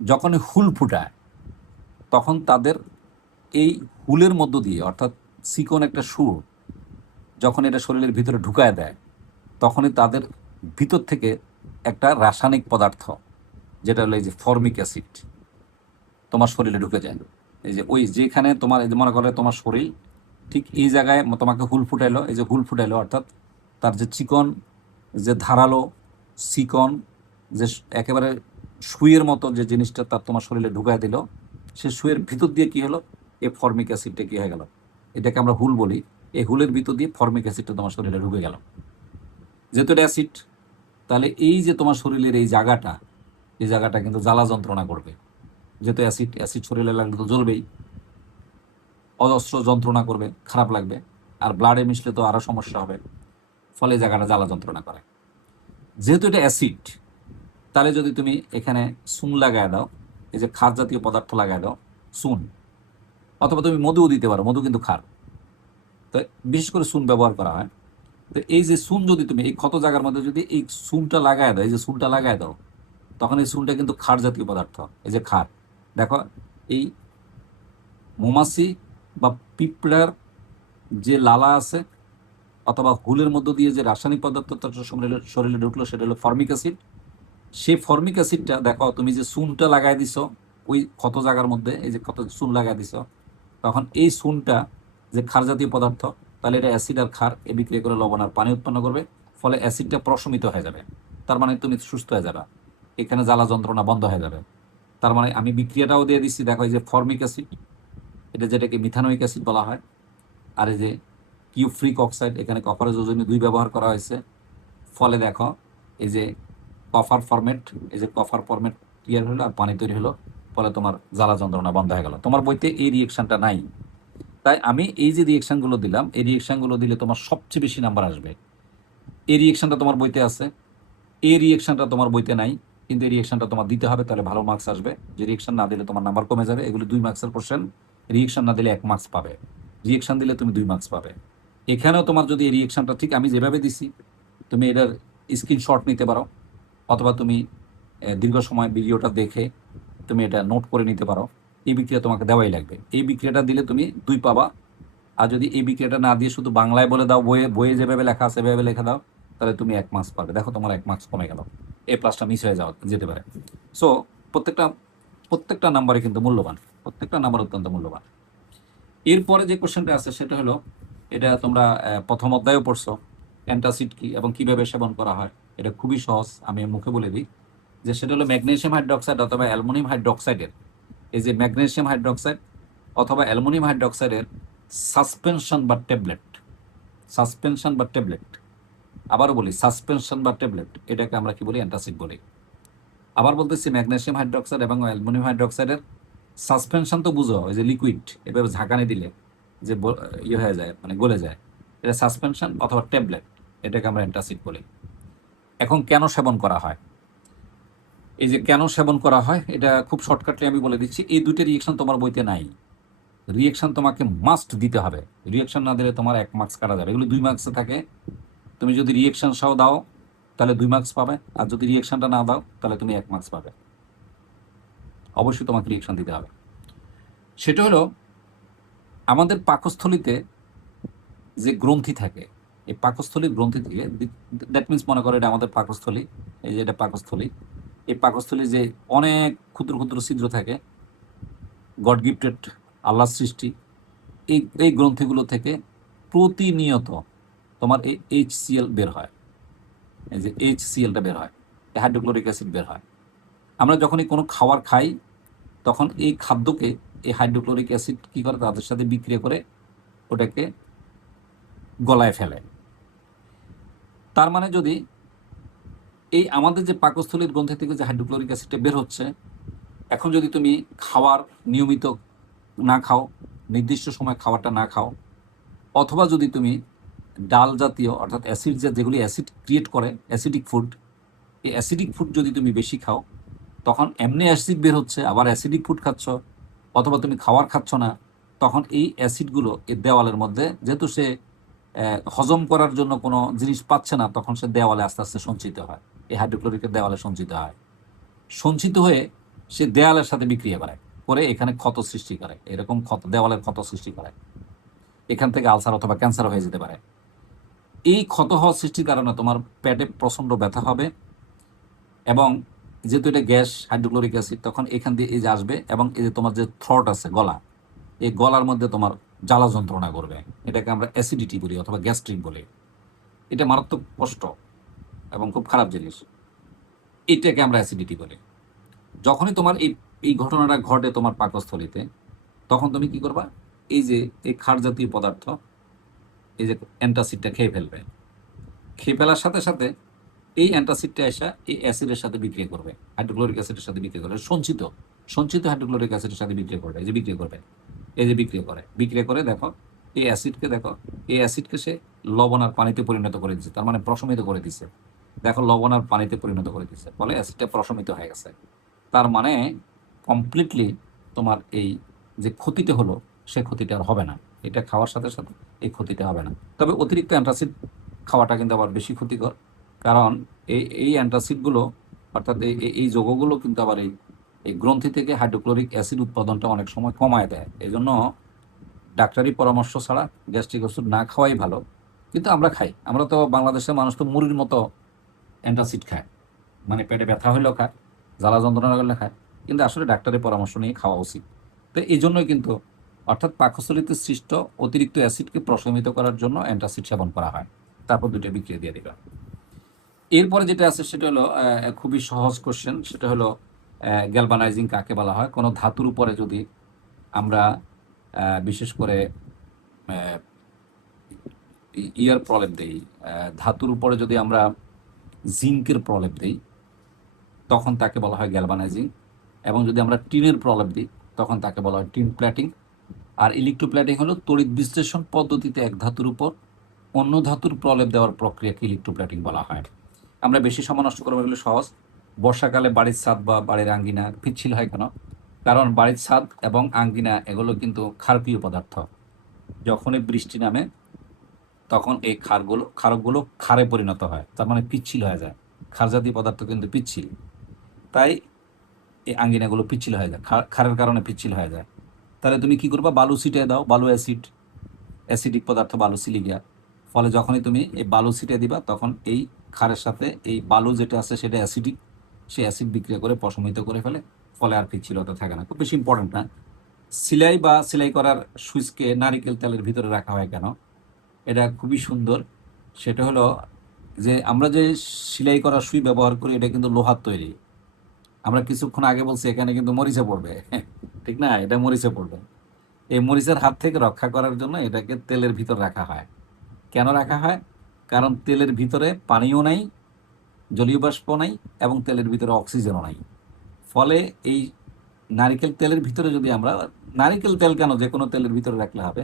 যখন হুল ফুটায় তখন তাদের এই হুলের মধ্য দিয়ে, অর্থাৎ চিকন একটা সুর যখন এটা শরীরের ভিতরে ঢুকায় দেয়, তখনই তাদের ভিতর থেকে একটা রাসায়নিক পদার্থ যেটা হলো এই যে ফর্মিক অ্যাসিড তোমার শরীরে ঢুকে যায়। এই যে ওই যেখানে তোমার এই যে মনে করে তোমার শরীর ঠিক এই জায়গায় তোমাকে হুল ফুটাইলো, এই যে হুল ফুটাইলো অর্থাৎ তার যে চিকন, যে ধারালো চিকন, যে একেবারে সুইয়ের মতো যে জিনিসটা তার তোমার শরীরে ঢুকায় দিল, সে সুইয়ের ভিতর দিয়ে কি হলো, এই ফর্মিক অ্যাসিডটা কি হয়ে গেল, এটাকে আমরা হুল বলি, এই হুলের ভিতর দিয়ে ফর্মিক অ্যাসিডটা তোমার শরীরে ঢুকে গেল। যেহেতু এটা অ্যাসিড, তাহলে এই যে তোমার শরীরের এই জায়গাটা কিন্তু জ্বালা যন্ত্রণা করবে। যেহেতু অ্যাসিড, অ্যাসিড শরীরে লাগলে তো জ্বলবেই, অজস্র যন্ত্রণা করবে, খারাপ লাগবে, আর ব্লাডে মিশলে তো আরও সমস্যা হবে। ফলে এই জায়গাটা জ্বালা যন্ত্রণা করে। যেহেতু এটা অ্যাসিড, তাহলে যদি তুমি এখানে চুন লাগায় দাও, এই যে ক্ষার জাতীয় পদার্থ লাগায় দাও চুন, অথবা তুমি মধুও দিতে পারো, মধু কিন্তু ক্ষার, তো বিশেষ করে চুন ব্যবহার করা হয়। তো এই যে চুন যদি তুমি এই ক্ষত জায়গার মধ্যে যদি এই চুনটা লাগায় দাও, এই যে চুনটা লাগায় দাও, তখন এই চুনটা কিন্তু ক্ষার জাতীয় পদার্থ, এই যে ক্ষার। দেখো এই মৌমাছি বা পিঁপড়ার যে লালা আছে অথবা হুলের মধ্য দিয়ে যে রাসায়নিক পদার্থ তার শরীরে ঢুকলো সেটা হলো ফর্মিক অ্যাসিড। সেই ফর্মিক অ্যাসিডটা দেখো তুমি যে চুনটা লাগাই দিছো ওই ক্ষত জায়গার মধ্যে, এই যে ক্ষত চুন লাগাই দিছো, তখন এই চুনটা যে ক্ষার জাতীয় পদার্থ, তাহলে এটা অ্যাসিড আর ক্ষার এ বিক্রিয়া করে লবণ আর পানি উৎপন্ন করবে। ফলে অ্যাসিডটা প্রশমিত হয়ে যাবে, তার মানে তুমি সুস্থ হয়ে যাবে, এখানে জ্বালা যন্ত্রণা বন্ধ হয়ে যাবে। তার মানে আমি বিক্রিয়াটাও দিয়ে দিচ্ছি, দেখো এই যে ফর্মিক অ্যাসিড, এটা যেটাকে মিথানোইক অ্যাসিড বলা হয়, আর এই যে কিউফ্রিক অক্সাইড, এখানে কপারের যোজনী 2 ব্যবহার করা হয়েছে। ফলে দেখো এই যে কফার ফরমেট, এই যে কফার ফরমেট ক্লিয়ার হলো আর পানি তৈরি হলো, ফলে তোমার জ্বালা যন্ত্রণা বন্ধ হয়ে গেল। তোমার বইতে এই রিয়েকশনটা নাই, তাই আমি এই যে রিয়েকশনগুলো দিলাম, এই রিয়েকশনগুলো দিলে তোমার সবচেয়ে বেশি নাম্বার আসবে। এই রিয়েকশনটা তোমার বইতে আছে, এই রিয়েকশনটা তোমার বইতে নাই, কিন্তু এই রিয়েকশনটা তোমার দিতে হবে, তাহলে ভালো মার্কস আসবে। যে রিয়েকশন না দিলে তোমার নাম্বার কমে যাবে। এগুলো 2 মার্কসের কোশ্চেন, রিয়েকশন না দিলে 1 মার্কস পাবে, রিয়েকশন দিলে তুমি 2 মার্কস পাবে। এখানেও তোমার যদি এই রিয়েকশনটা ঠিক আমি যেভাবে দিছি, তুমি এটার স্ক্রিনশট নিতে পারো, অথবা তুমি দীর্ঘ সময় ভিডিওটা দেখে তুমি এটা নোট করে নিতে পারো। এই বিক্রিয়া তোমাকে দেওয়াই লাগবে, এই বিক্রিয়াটা দিলে তুমি 2 পাবা। আর যদি এই বিক্রিয়াটা না দিয়ে শুধু বাংলায় বলে দাও, বইয়ে বইয়ে যেভাবে লেখা আছে সেভাবে লেখা দাও, তাহলে তুমি 1 মার্কস পাবে। দেখো তোমার 1 মার্কস কমে গেল, এ প্লাসটা মিস হয়ে যেতে পারে। সো প্রত্যেকটা নাম্বারে কিন্তু মূল্যবান, প্রত্যেকটা নাম্বার অত্যন্ত মূল্যবান। এরপরে যে কোশ্চেনটা আছে সেটা হলো, এটা তোমরা প্রথম অধ্যায়েও পড়ছো, অ্যান্টাসিড কি এবং কিভাবে সেবন করা হয়। এটা খুবই সহজ, আমি মুখে বলে দিই যে সেটা হলো ম্যাগনেসিয়াম হাইড্রোক্সাইড অথবা অ্যালুমিনিয়াম হাইড্রোক্সাইডের, এই যে ম্যাগনেসিয়াম হাইড্রোক্সাইড অথবা অ্যালুমিনিয়াম হাইড্রোক্সাইডের সাসপেনশন বা ট্যাবলেট, সাসপেনশন বা ট্যাবলেট। আবারও বলি, সাসপেনশন বা ট্যাবলেট, এটাকে আমরা কি বলি? অ্যান্টাসিড বলি। আবার বলতেছি, ম্যাগনেসিয়াম হাইড্রোক্সাইড এবং অ্যালুমিনিয়াম হাইড্রোক্সাইডের সাসপেনশন তো বুঝো, ওই যে লিকুইড এভাবে ঝাঁকানি দিলে যে ইয়ে হয়ে যায়, মানে গলে যায়, এটা সাসপেনশন অথবা ট্যাবলেট, এটাকে আমরা অ্যান্টাসিড বলি। এখন কেন সেবন করা হয়? এই যে কেন সেবন করা হয়, এটা খুব শর্টকাটলি আমি বলে দিচ্ছি। এই দুটো রিয়েকশন তোমার বইতে নাই। রিয়েকশন তোমাকে মাস্ট দিতে হবে। রিয়েকশন না দিলে তোমার 1 মার্কস কাটা যাবে। এগুলো 2 মার্কসে থাকে। তুমি যদি রিয়েকশন সহ দাও তাহলে 2 মার্কস পাবে, আর যদি রিয়েকশনটা না দাও তাহলে তুমি 1 মার্কস পাবে। অবশ্যই তোমাকে রিয়েকশন দিতে হবে। সেটা হলো, আমাদের পাকস্থলীতে যে গ্রন্থি থাকে, এই পাকস্থলীর গ্রন্থি থেকে, দ্যাট মিনস মনে করো এটা আমাদের পাকস্থলী, এই যে এটা পাকস্থলী, এই পাকস্থলীর যে অনেক ক্ষুদ্র ক্ষুদ্র ছিদ্র থাকে, গড গিফটেড, আল্লাহর সৃষ্টি, এই গ্রন্থিগুলো থেকে প্রতিনিয়ত তোমার এই HCl বের হয়। এই যে HClটা বের হয়, হাইড্রোক্লোরিক অ্যাসিড বের হয়। আমরা যখনই কোনো খাবার খাই তখন এই খাদ্যকে এই হাইড্রোক্লোরিক অ্যাসিড কী করে, তাদের সাথে বিক্রিয়া করে ওটাকে গলায় ফেলে। তার মানে যদি এই আমাদের যে পাকস্থলীর গ্রন্থি থেকে যে হাইড্রোক্লোরিক অ্যাসিডটা বের হচ্ছে, এখন যদি তুমি খাবার নিয়মিত না খাও, নির্দিষ্ট সময় খাবারটা না খাও, অথবা যদি তুমি ডাল জাতীয় অর্থাৎ অ্যাসিড, যেগুলি অ্যাসিড ক্রিয়েট করে, অ্যাসিডিক ফুড, এই অ্যাসিডিক ফুড যদি তুমি বেশি খাও, তখন এমনি অ্যাসিড বের হচ্ছে, আবার অ্যাসিডিক ফুড খাচ্ছ, অথবা তুমি খাবার খাচ্ছ না, তখন এই অ্যাসিডগুলো এই দেওয়ালের মধ্যে, যেহেতু সে হজম করার জন্য কোনো জিনিস পাচ্ছে না, তখন সে দেওয়ালে আস্তে আস্তে সঞ্চিত হয়, এই হাইড্রোক্লোরিকের দেওয়ালে সঞ্চিত হয়। সঞ্চিত হয়ে সে দেওয়ালের সাথে বিক্রিয়া করে, করে এখানে ক্ষত সৃষ্টি করে, এরকম ক্ষত, দেওয়ালের ক্ষত সৃষ্টি করে, এখান থেকে আলসার অথবা ক্যান্সার হয়ে যেতে পারে। এই ক্ষত হওয়া সৃষ্টির কারণে তোমার পেটে প্রচণ্ড ব্যথা হবে, এবং যেহেতু এটা গ্যাস, হাইড্রোক্লোরিক অ্যাসিড, তখন এখান দিয়ে এই যে আসবে, এবং এই যে তোমার যে থ্রট আছে, গলা, এই গলার মধ্যে তোমার জ্বালা যন্ত্রণা করবে। এটাকে আমরা অ্যাসিডিটি বলি অথবা গ্যাস্ট্রিক বলি। এটা মারাত্মক কষ্ট এবং খুব খারাপ জিনিস। এটাকে আমরা অ্যাসিডিটি বলি। যখনই তোমার এই এই ঘটনাটা ঘটে তোমার পাকস্থলীতে, তখন তুমি কি করবা? এই যে এই ক্ষার জাতীয় পদার্থ, এই যে অ্যান্টাসিডটা খেয়ে ফেলবে। খেয়ে ফেলার সাথে সাথে এই অ্যান্টাসিডটা এসে এই অ্যাসিডের সাথে বিক্রিয়া করবে, হাইড্রোক্লোরিক অ্যাসিডের সাথে বিক্রিয়া করবে, সঞ্চিত সঞ্চিত হাইড্রোক্লোরিক অ্যাসিডের সাথে বিক্রিয়া করবে। এই যে বিক্রিয়া করবে, এই যে বিক্রিয়া করে দেখো, এই অ্যাসিডকে দেখো, এই অ্যাসিডকে সে লবণ আর পানিতে পরিণত করে দিচ্ছে, তার মানে প্রশমিত করে দিচ্ছে। দেখো, লবণ আর পানিতে পরিণত করে দিচ্ছে, ফলে অ্যাসিডটা প্রশমিত হয়ে গেছে। তার মানে কমপ্লিটলি তোমার এই যে ক্ষতিটা হলো, সে ক্ষতিটা আর হবে না। এটা খাওয়ার সাথে সাথে এই ক্ষতিটা হবে না। তবে অতিরিক্ত অ্যান্টাসিড খাওয়াটা কিন্তু আবার বেশি ক্ষতিকর, কারণ এই অ্যান্টাসিডগুলো, অর্থাৎ এই যৌগগুলো কিন্তু আবার এই গ্রন্থি থেকে হাইড্রোক্লোরিক অ্যাসিড উৎপাদনটা অনেক সময় কমায় দেয়। এই জন্য ডাক্তারি পরামর্শ ছাড়া গ্যাস্ট্রিক ওষুধ না খাওয়াই ভালো। কিন্তু আমরা খাই, আমরা তো বাংলাদেশের মানুষ তো মুড়ির মতো অ্যান্টাসিড খায়, মানে পেটে ব্যথা হলেও খায়, জ্বালা যন্ত্রণা করলে খায়, কিন্তু আসলে ডাক্তারের পরামর্শ নিয়ে খাওয়া উচিত। তো এই জন্যই কিন্তু, অর্থাৎ পাকস্থলীতে সৃষ্ট অতিরিক্ত অ্যাসিডকে প্রশমিত করার জন্য অ্যান্টাসিড সেবন করা হয়, তারপর দুটো বিক্রিয়া দিয়ে দেবে। এরপরে যেটা আছে সেটা হলো খুবই সহজ কোশ্চেন, সেটা হলো গ্যালভানাইজিং কাকে বলা হয়? কোনো ধাতুর উপরে যদি আমরা বিশেষ করে ইয়ার প্রলেপ দিই, ধাতুর উপরে যদি আমরা জিঙ্কের প্রলেপ দিই, তখন তাকে বলা হয় গ্যালভানাইজিং। এবং যদি আমরা টিনের প্রলেপ দিই, তখন তাকে বলা হয় টিন প্ল্যাটিং। আর ইলেকট্রোপ্ল্যাটিং হলো তড়িৎ বিশ্লেষণ পদ্ধতিতে এক ধাতুর উপর অন্য ধাতুর প্রলেপ দেওয়ার প্রক্রিয়াকে ইলেকট্রোপ্ল্যাটিং বলা হয়। আমরা বেশি সময় নষ্ট করবো, এগুলো সহজ। বর্ষাকালে বাড়ির ছাদ বা বাড়ির আঙ্গিনা পিচ্ছিল হয় কেন? কারণ বাড়ির ছাদ এবং আঙ্গিনা এগুলো কিন্তু ক্ষারকীয় পদার্থ। যখনই বৃষ্টি নামে তখন এই ক্ষারকগুলো ক্ষারে পরিণত হয়, তার মানে পিচ্ছিল হয়ে যায়। ক্ষার জাতীয় পদার্থ কিন্তু পিচ্ছিল, তাই এই আঙ্গিনাগুলো পিচ্ছিল হয়ে যায়, ক্ষারের কারণে পিচ্ছিল হয়ে যায়। তাহলে তুমি কি করবা? বালু ছিটিয়ে দাও, বালু অ্যাসিড, অ্যাসিডিক পদার্থ বালু সিলিগিয়া। ফলে যখনই তুমি এই বালু ছিটিয়ে দিবা, তখন এই ক্ষারের সাথে এই বালু যেটা আছে সেটা অ্যাসিডিক, সে অ্যাসিড বিক্রিয়া করে প্রশমিত করে ফেলে, ফলে আর পিচ্ছিলতা থাকে না। খুব বেশি ইম্পর্টেন্ট না। সেলাই বা সেলাই করার সুইচকে নারিকেল তেলের ভিতরে রাখা হয় কেন? এটা খুবই সুন্দর। সেটা হলো যে আমরা যে সেলাই করার সুই ব্যবহার করি, এটা কিন্তু লোহার তৈরি। আমরা কিছুক্ষণ আগে বলছি এখানে কিন্তু মরিচা পড়বে, ঠিক না? এটা মরিচা পড়বে। এই মরিচের হাত থেকে রক্ষা করার জন্য এটাকে তেলের ভিতর রাখা হয়। কেন রাখা হয়? কারণ তেলের ভিতরে পানিও নাই, জলীয় বাষ্প নাই, এবং তেলের ভিতরে অক্সিজেনও নাই। ফলে এই নারিকেল তেলের ভিতরে যদি আমরা, নারিকেল তেল কেন, যে কোনো তেলের ভিতরে রাখলে হবে,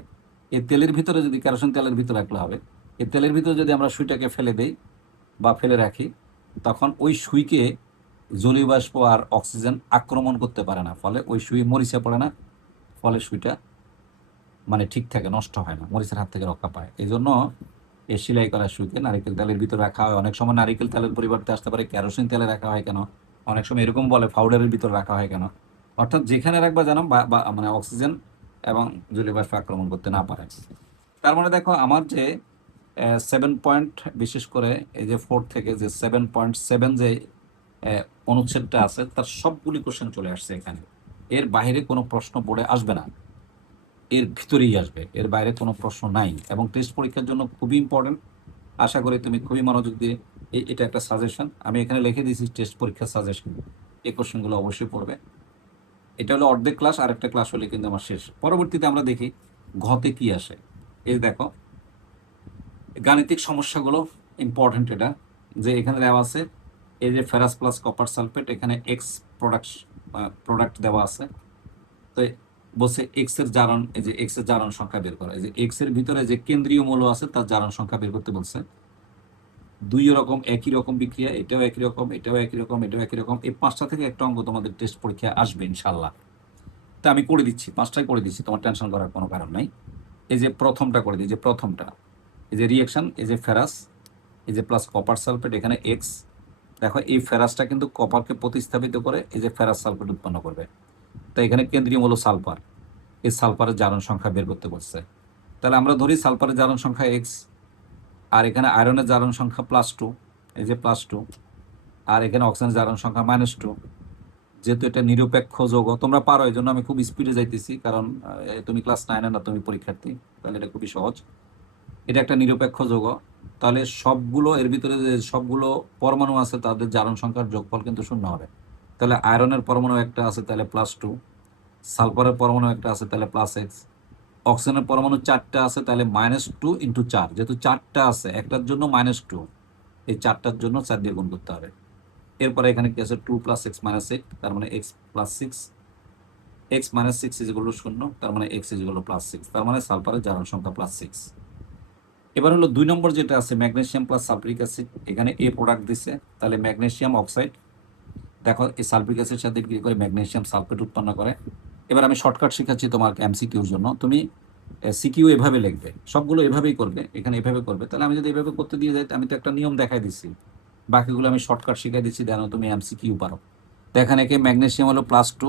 এই তেলের ভিতরে যদি কেরোসিন তেলের ভিতরে রাখলে হবে, এই তেলের ভিতরে যদি আমরা সুইটাকে ফেলে দেই বা ফেলে রাখি, তখন ওই সুইকে জলীয় বাষ্প আর অক্সিজেন আক্রমণ করতে পারে না, ফলে ওই সুই মরিচা পড়ে না, ফলে সুইটা মানে ঠিক থাকে, নষ্ট হয় না, মরিচের হাত থেকে রক্ষা পায়। এই জন্য এই সেলাই করা সুইকে নারিকেল তেলের ভিতরে রাখা হয়। অনেক সময় নারিকেল তেলের পরিবর্তে আসতে পারে কেরোসিন তেলে রাখা হয় কেন, অনেক সময় এরকম বলে পাউডারের ভিতরে রাখা হয় কেন, অর্থাৎ যেখানে রাখবা যেন মানে অক্সিজেন এবং জলীয় বাষ্প আক্রমণ করতে না পারে। তার মানে দেখো আমার যে 7 পয়েন্ট, বিশেষ করে এই যে 4 থেকে যে 7.7 যে অনুচ্ছেদটা আছে, তার সবগুলি কোশ্চেন চলে আসছে এখানে। এর বাইরে কোনো প্রশ্ন পড়ে আসবে না, এর ভিতরেই আসবে, এর বাইরে কোনো প্রশ্ন নাই, এবং টেস্ট পরীক্ষার জন্য খুবই ইম্পর্টেন্ট। আশা করি তুমি খুবই মনোযোগ দিয়ে এটা একটা সাজেশন আমি এখানে লিখে দিয়েছি, টেস্ট পরীক্ষার সাজেশন, এই কোশ্চেনগুলো অবশ্যই পড়বে। এটা হলো অর্ধেক ক্লাস, আর একটা ক্লাস হলে কিন্তু আমার শেষ। পরবর্তীতে আমরা দেখি ঘতে কি আসে। এই দেখো গাণিতিক সমস্যাগুলো ইম্পর্টেন্ট, এটা যে এখানে দেওয়া আছে, এই যে ফেরাস প্লাস কপার সালফেট, এখানে এক্স প্রোডাক্ট দেওয়া আছে। তো বলছে এক্স এর জারণ, এই যে এক্স এর জারণ সংখ্যা বের করা, এই যে এক্স এর ভিতরে যে কেন্দ্রীয় মৌল আছে তার জারণ সংখ্যা বের করতে বলছে। দুই রকম একই রকম বিক্রিয়া, এটাও একই রকম, এটাও একই রকম, এটাও একই রকম। এই 5টা থেকে একটা অঙ্ক তোমাদের টেস্ট পরীক্ষায় আসবে ইনশাল্লাহ। তা আমি করে দিচ্ছি, 5টাই করে দিচ্ছি, তোমার টেনশন করার কোনো কারণ নাই। এই যে প্রথমটা করে দিই, যে প্রথমটা, এই যে রিয়েকশন, এই যে ফেরাস, এই যে প্লাস কপার সালফেট, এখানে এক্স। দেখো এই ফেরাসটা কিন্তু কপারকে প্রতিস্থাপিত করে এই যে ফেরাস সালফেট উৎপন্ন করবে। তো এখানে কেন্দ্রীয় মৌল সালফার, এই সালফারের জারণ সংখ্যা বের করতে বলছে। তাহলে আমরা ধরি সালফারের জারণ সংখ্যা এক্স, আর এখানে আয়রনের জারণ সংখ্যা +2, এই যে +2, আর এখানে অক্সিজেনের জারণ সংখ্যা -2। যেহেতু এটা নিরপেক্ষ যৌগ, তোমরা পারো, এই জন্য আমি খুব স্পিডে যাইতেছি, কারণ তুমি ক্লাস 9-এ না, তুমি পরীক্ষার্থী, তাহলে এটা খুবই সহজ। এটা একটা নিরপেক্ষ যৌগ, তাহলে সবগুলো এর ভিতরে যে সবগুলো পরমাণু আছে তাদের জারণ সংখ্যার যোগফল কিন্তু 0 হবে। তাহলে আয়রনের পরমাণু একটা আছে, তাহলে +2, সালফারের পরমাণু একটা আছে, তাহলে +x, অক্সিজেনের পরমাণু 4টা আছে, তাহলে -2 × 4, যেহেতু 4টা আছে, একটার জন্য -2, এই 4টার জন্য 4 দিয়ে গুণ করতে হবে। এরপরে এখানে কি আছে, 2 + x - 8, তার মানে x + 6, x - 6 = 0, তার মানে x +6, তার মানে সালফারের জারণ সংখ্যা +6। এবার হলো 2 নম্বর যেটা আছে, ম্যাগনেসিয়াম প্লাস সালফিউরিক অ্যাসিড, এখানে এ প্রোডাক্ট দিছে, তাহলে ম্যাগনেসিয়াম অক্সাইড, দেখো এই সালফিউরিক অ্যাসিডের সাথে কি করে ম্যাগনেসিয়াম সালফেট উৎপন্ন করে। এবার আমি শর্টকাট শেখাচ্ছি তোমার এমসিকিউর জন্য, তুমি সিকিউ এভাবে লিখবে, সবগুলো এভাবেই করবে, এখানে এভাবে করবে। তাহলে আমি যদি এভাবে করতে দিয়ে যাই, আমি তো একটা নিয়ম দেখাই দিচ্ছি, বাকিগুলো আমি শর্টকাট শিখাই দিচ্ছি, যেন তুমি এমসিকিউ পারো। তো এখানে কি ম্যাগনেসিয়াম হলো +2,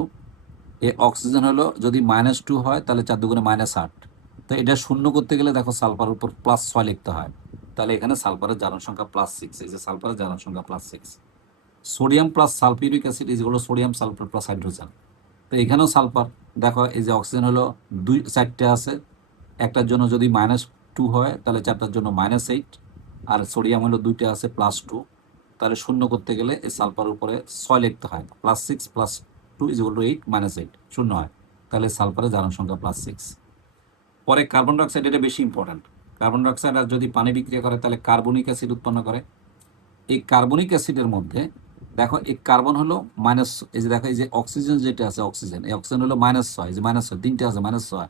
এ অক্সিজেন হলো যদি -2 হয়, তাহলে 4 × 2 = -8। তো এটা শূন্য করতে গেলে দেখো সালফারের উপর +6 লিখতে হয়, তাহলে এখানে সালফারের জারণ সংখ্যা +6, এই যে সালফারের জারণ সংখ্যা +6। সোডিয়াম প্লাস সালফিউরিক অ্যাসিড হলো সোডিয়াম সালফার প্লাস হাইড্রোজেন। তো এখানেও সালফার, দেখো এই যে অক্সিজেন হলো 4টে আছে, একটার জন্য যদি -2 হয়, তাহলে 4টার জন্য -8, আর সোডিয়াম হলো 2টে আছে +2, তাহলে শূন্য করতে গেলে এই সালফার উপরে 6 লিখতে হয়, +6 + 2 = 8, -8 শূন্য হয়, তাহলে সালফারের জারণ সংখ্যা +6। পরে কার্বন ডাইঅক্সাইড, এটা বেশি ইম্পর্ট্যান্ট। কার্বন ডাইঅক্সাইড আর যদি পানি বিক্রিয়া করে, তাহলে কার্বনিক অ্যাসিড উৎপন্ন করে। এই কার্বনিক অ্যাসিডের মধ্যে দেখো এই কার্বন হলো মাইনাস, এই যে দেখো এই যে অক্সিজেন যেটা আছে, অক্সিজেন, এই অক্সিজেন হলো -6, এই যে -6 তিনটে আছে -6,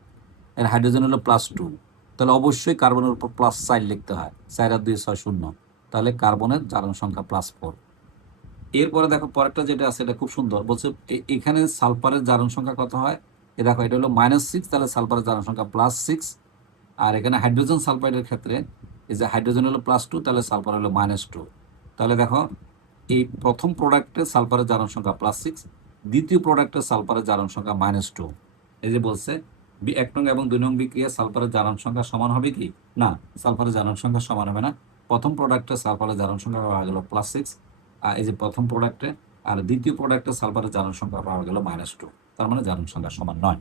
এর হাইড্রোজেন হলো +2, তাহলে অবশ্যই কার্বনের উপর +4 লিখতে হয়, 4 আর 2 = 6, শূন্য, তাহলে কার্বনের জারণ সংখ্যা +4। এরপরে দেখো পরেরটা যেটা আছে, এটা খুব সুন্দর, বলছে এখানে সালফারের জারণ সংখ্যা কত হয়, এ দেখো এটা হলো -6, তাহলে সালফারের জারণ সংখ্যা +6। আর এখানে হাইড্রোজেন সালফাইডের ক্ষেত্রে এই যে হাইড্রোজেন হলো +2, তাহলে সালফার হলো -2। তাহলে দেখো এই প্রথম প্রোডাক্টে সালফারের জারণ সংখ্যা +6, দ্বিতীয় প্রোডাক্টে সালফারের জারণ সংখ্যা -2। এই যে বলছে 1 নং এবং 2 নং বিক্রিয়া সালফারের জারণ সংখ্যা সমান হবে কি না, সালফারের জারণ সংখ্যা সমান হবে না। প্রথম প্রোডাক্টে সালফারের জারণ সংখ্যা পাওয়া গেল +6, আর এই যে প্রথম প্রোডাক্টে, আর দ্বিতীয় প্রোডাক্টে সালফারের জারণ সংখ্যা পাওয়া গেল -2, তার মানে জারণ সংখ্যা সমান নয়।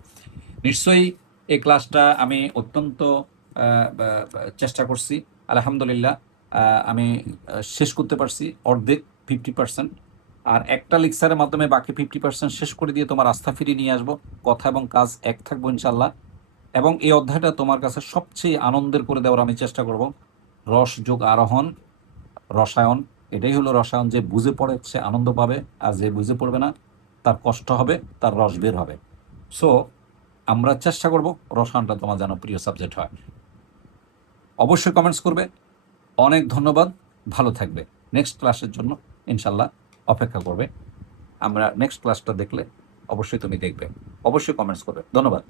নিশ্চয়ই এই ক্লাসটা আমি অত্যন্ত চেষ্টা করছি, আলহামদুলিল্লাহ আমি শেষ করতে পারছি অর্ধেক, 50%। আর একটা লেকচারের মাধ্যমে বাকি 50% শেষ করে দিয়ে তোমার আস্থা ফিরিয়ে নিয়ে আসবো, কথা এবং কাজ এক থাকবো ইনশাল্লাহ। এবং এই অধ্যায়টা তোমার কাছে সবচেয়ে আনন্দের করে দেওয়ার আমি চেষ্টা করব। রস যোগ আরোহণ, রসায়ন, এটাই হলো রসায়ন। যে বুঝে পড়ে সে আনন্দ পাবে, আর যে বুঝে পড়বে না তার কষ্ট হবে, তার রস বের হবে। সো আমরা চেষ্টা করব রসায়নটা তোমার যেন প্রিয় সাবজেক্ট হয়। অবশ্যই কমেন্টস করবে। অনেক ধন্যবাদ, ভালো থাকবে। নেক্সট ক্লাসের জন্য ইনশাল্লাহ অপেক্ষা করবে। আমরা নেক্সট ক্লাসটা দেখলে অবশ্যই তুমি দেখবে, অবশ্যই কমেন্টস করবে। ধন্যবাদ।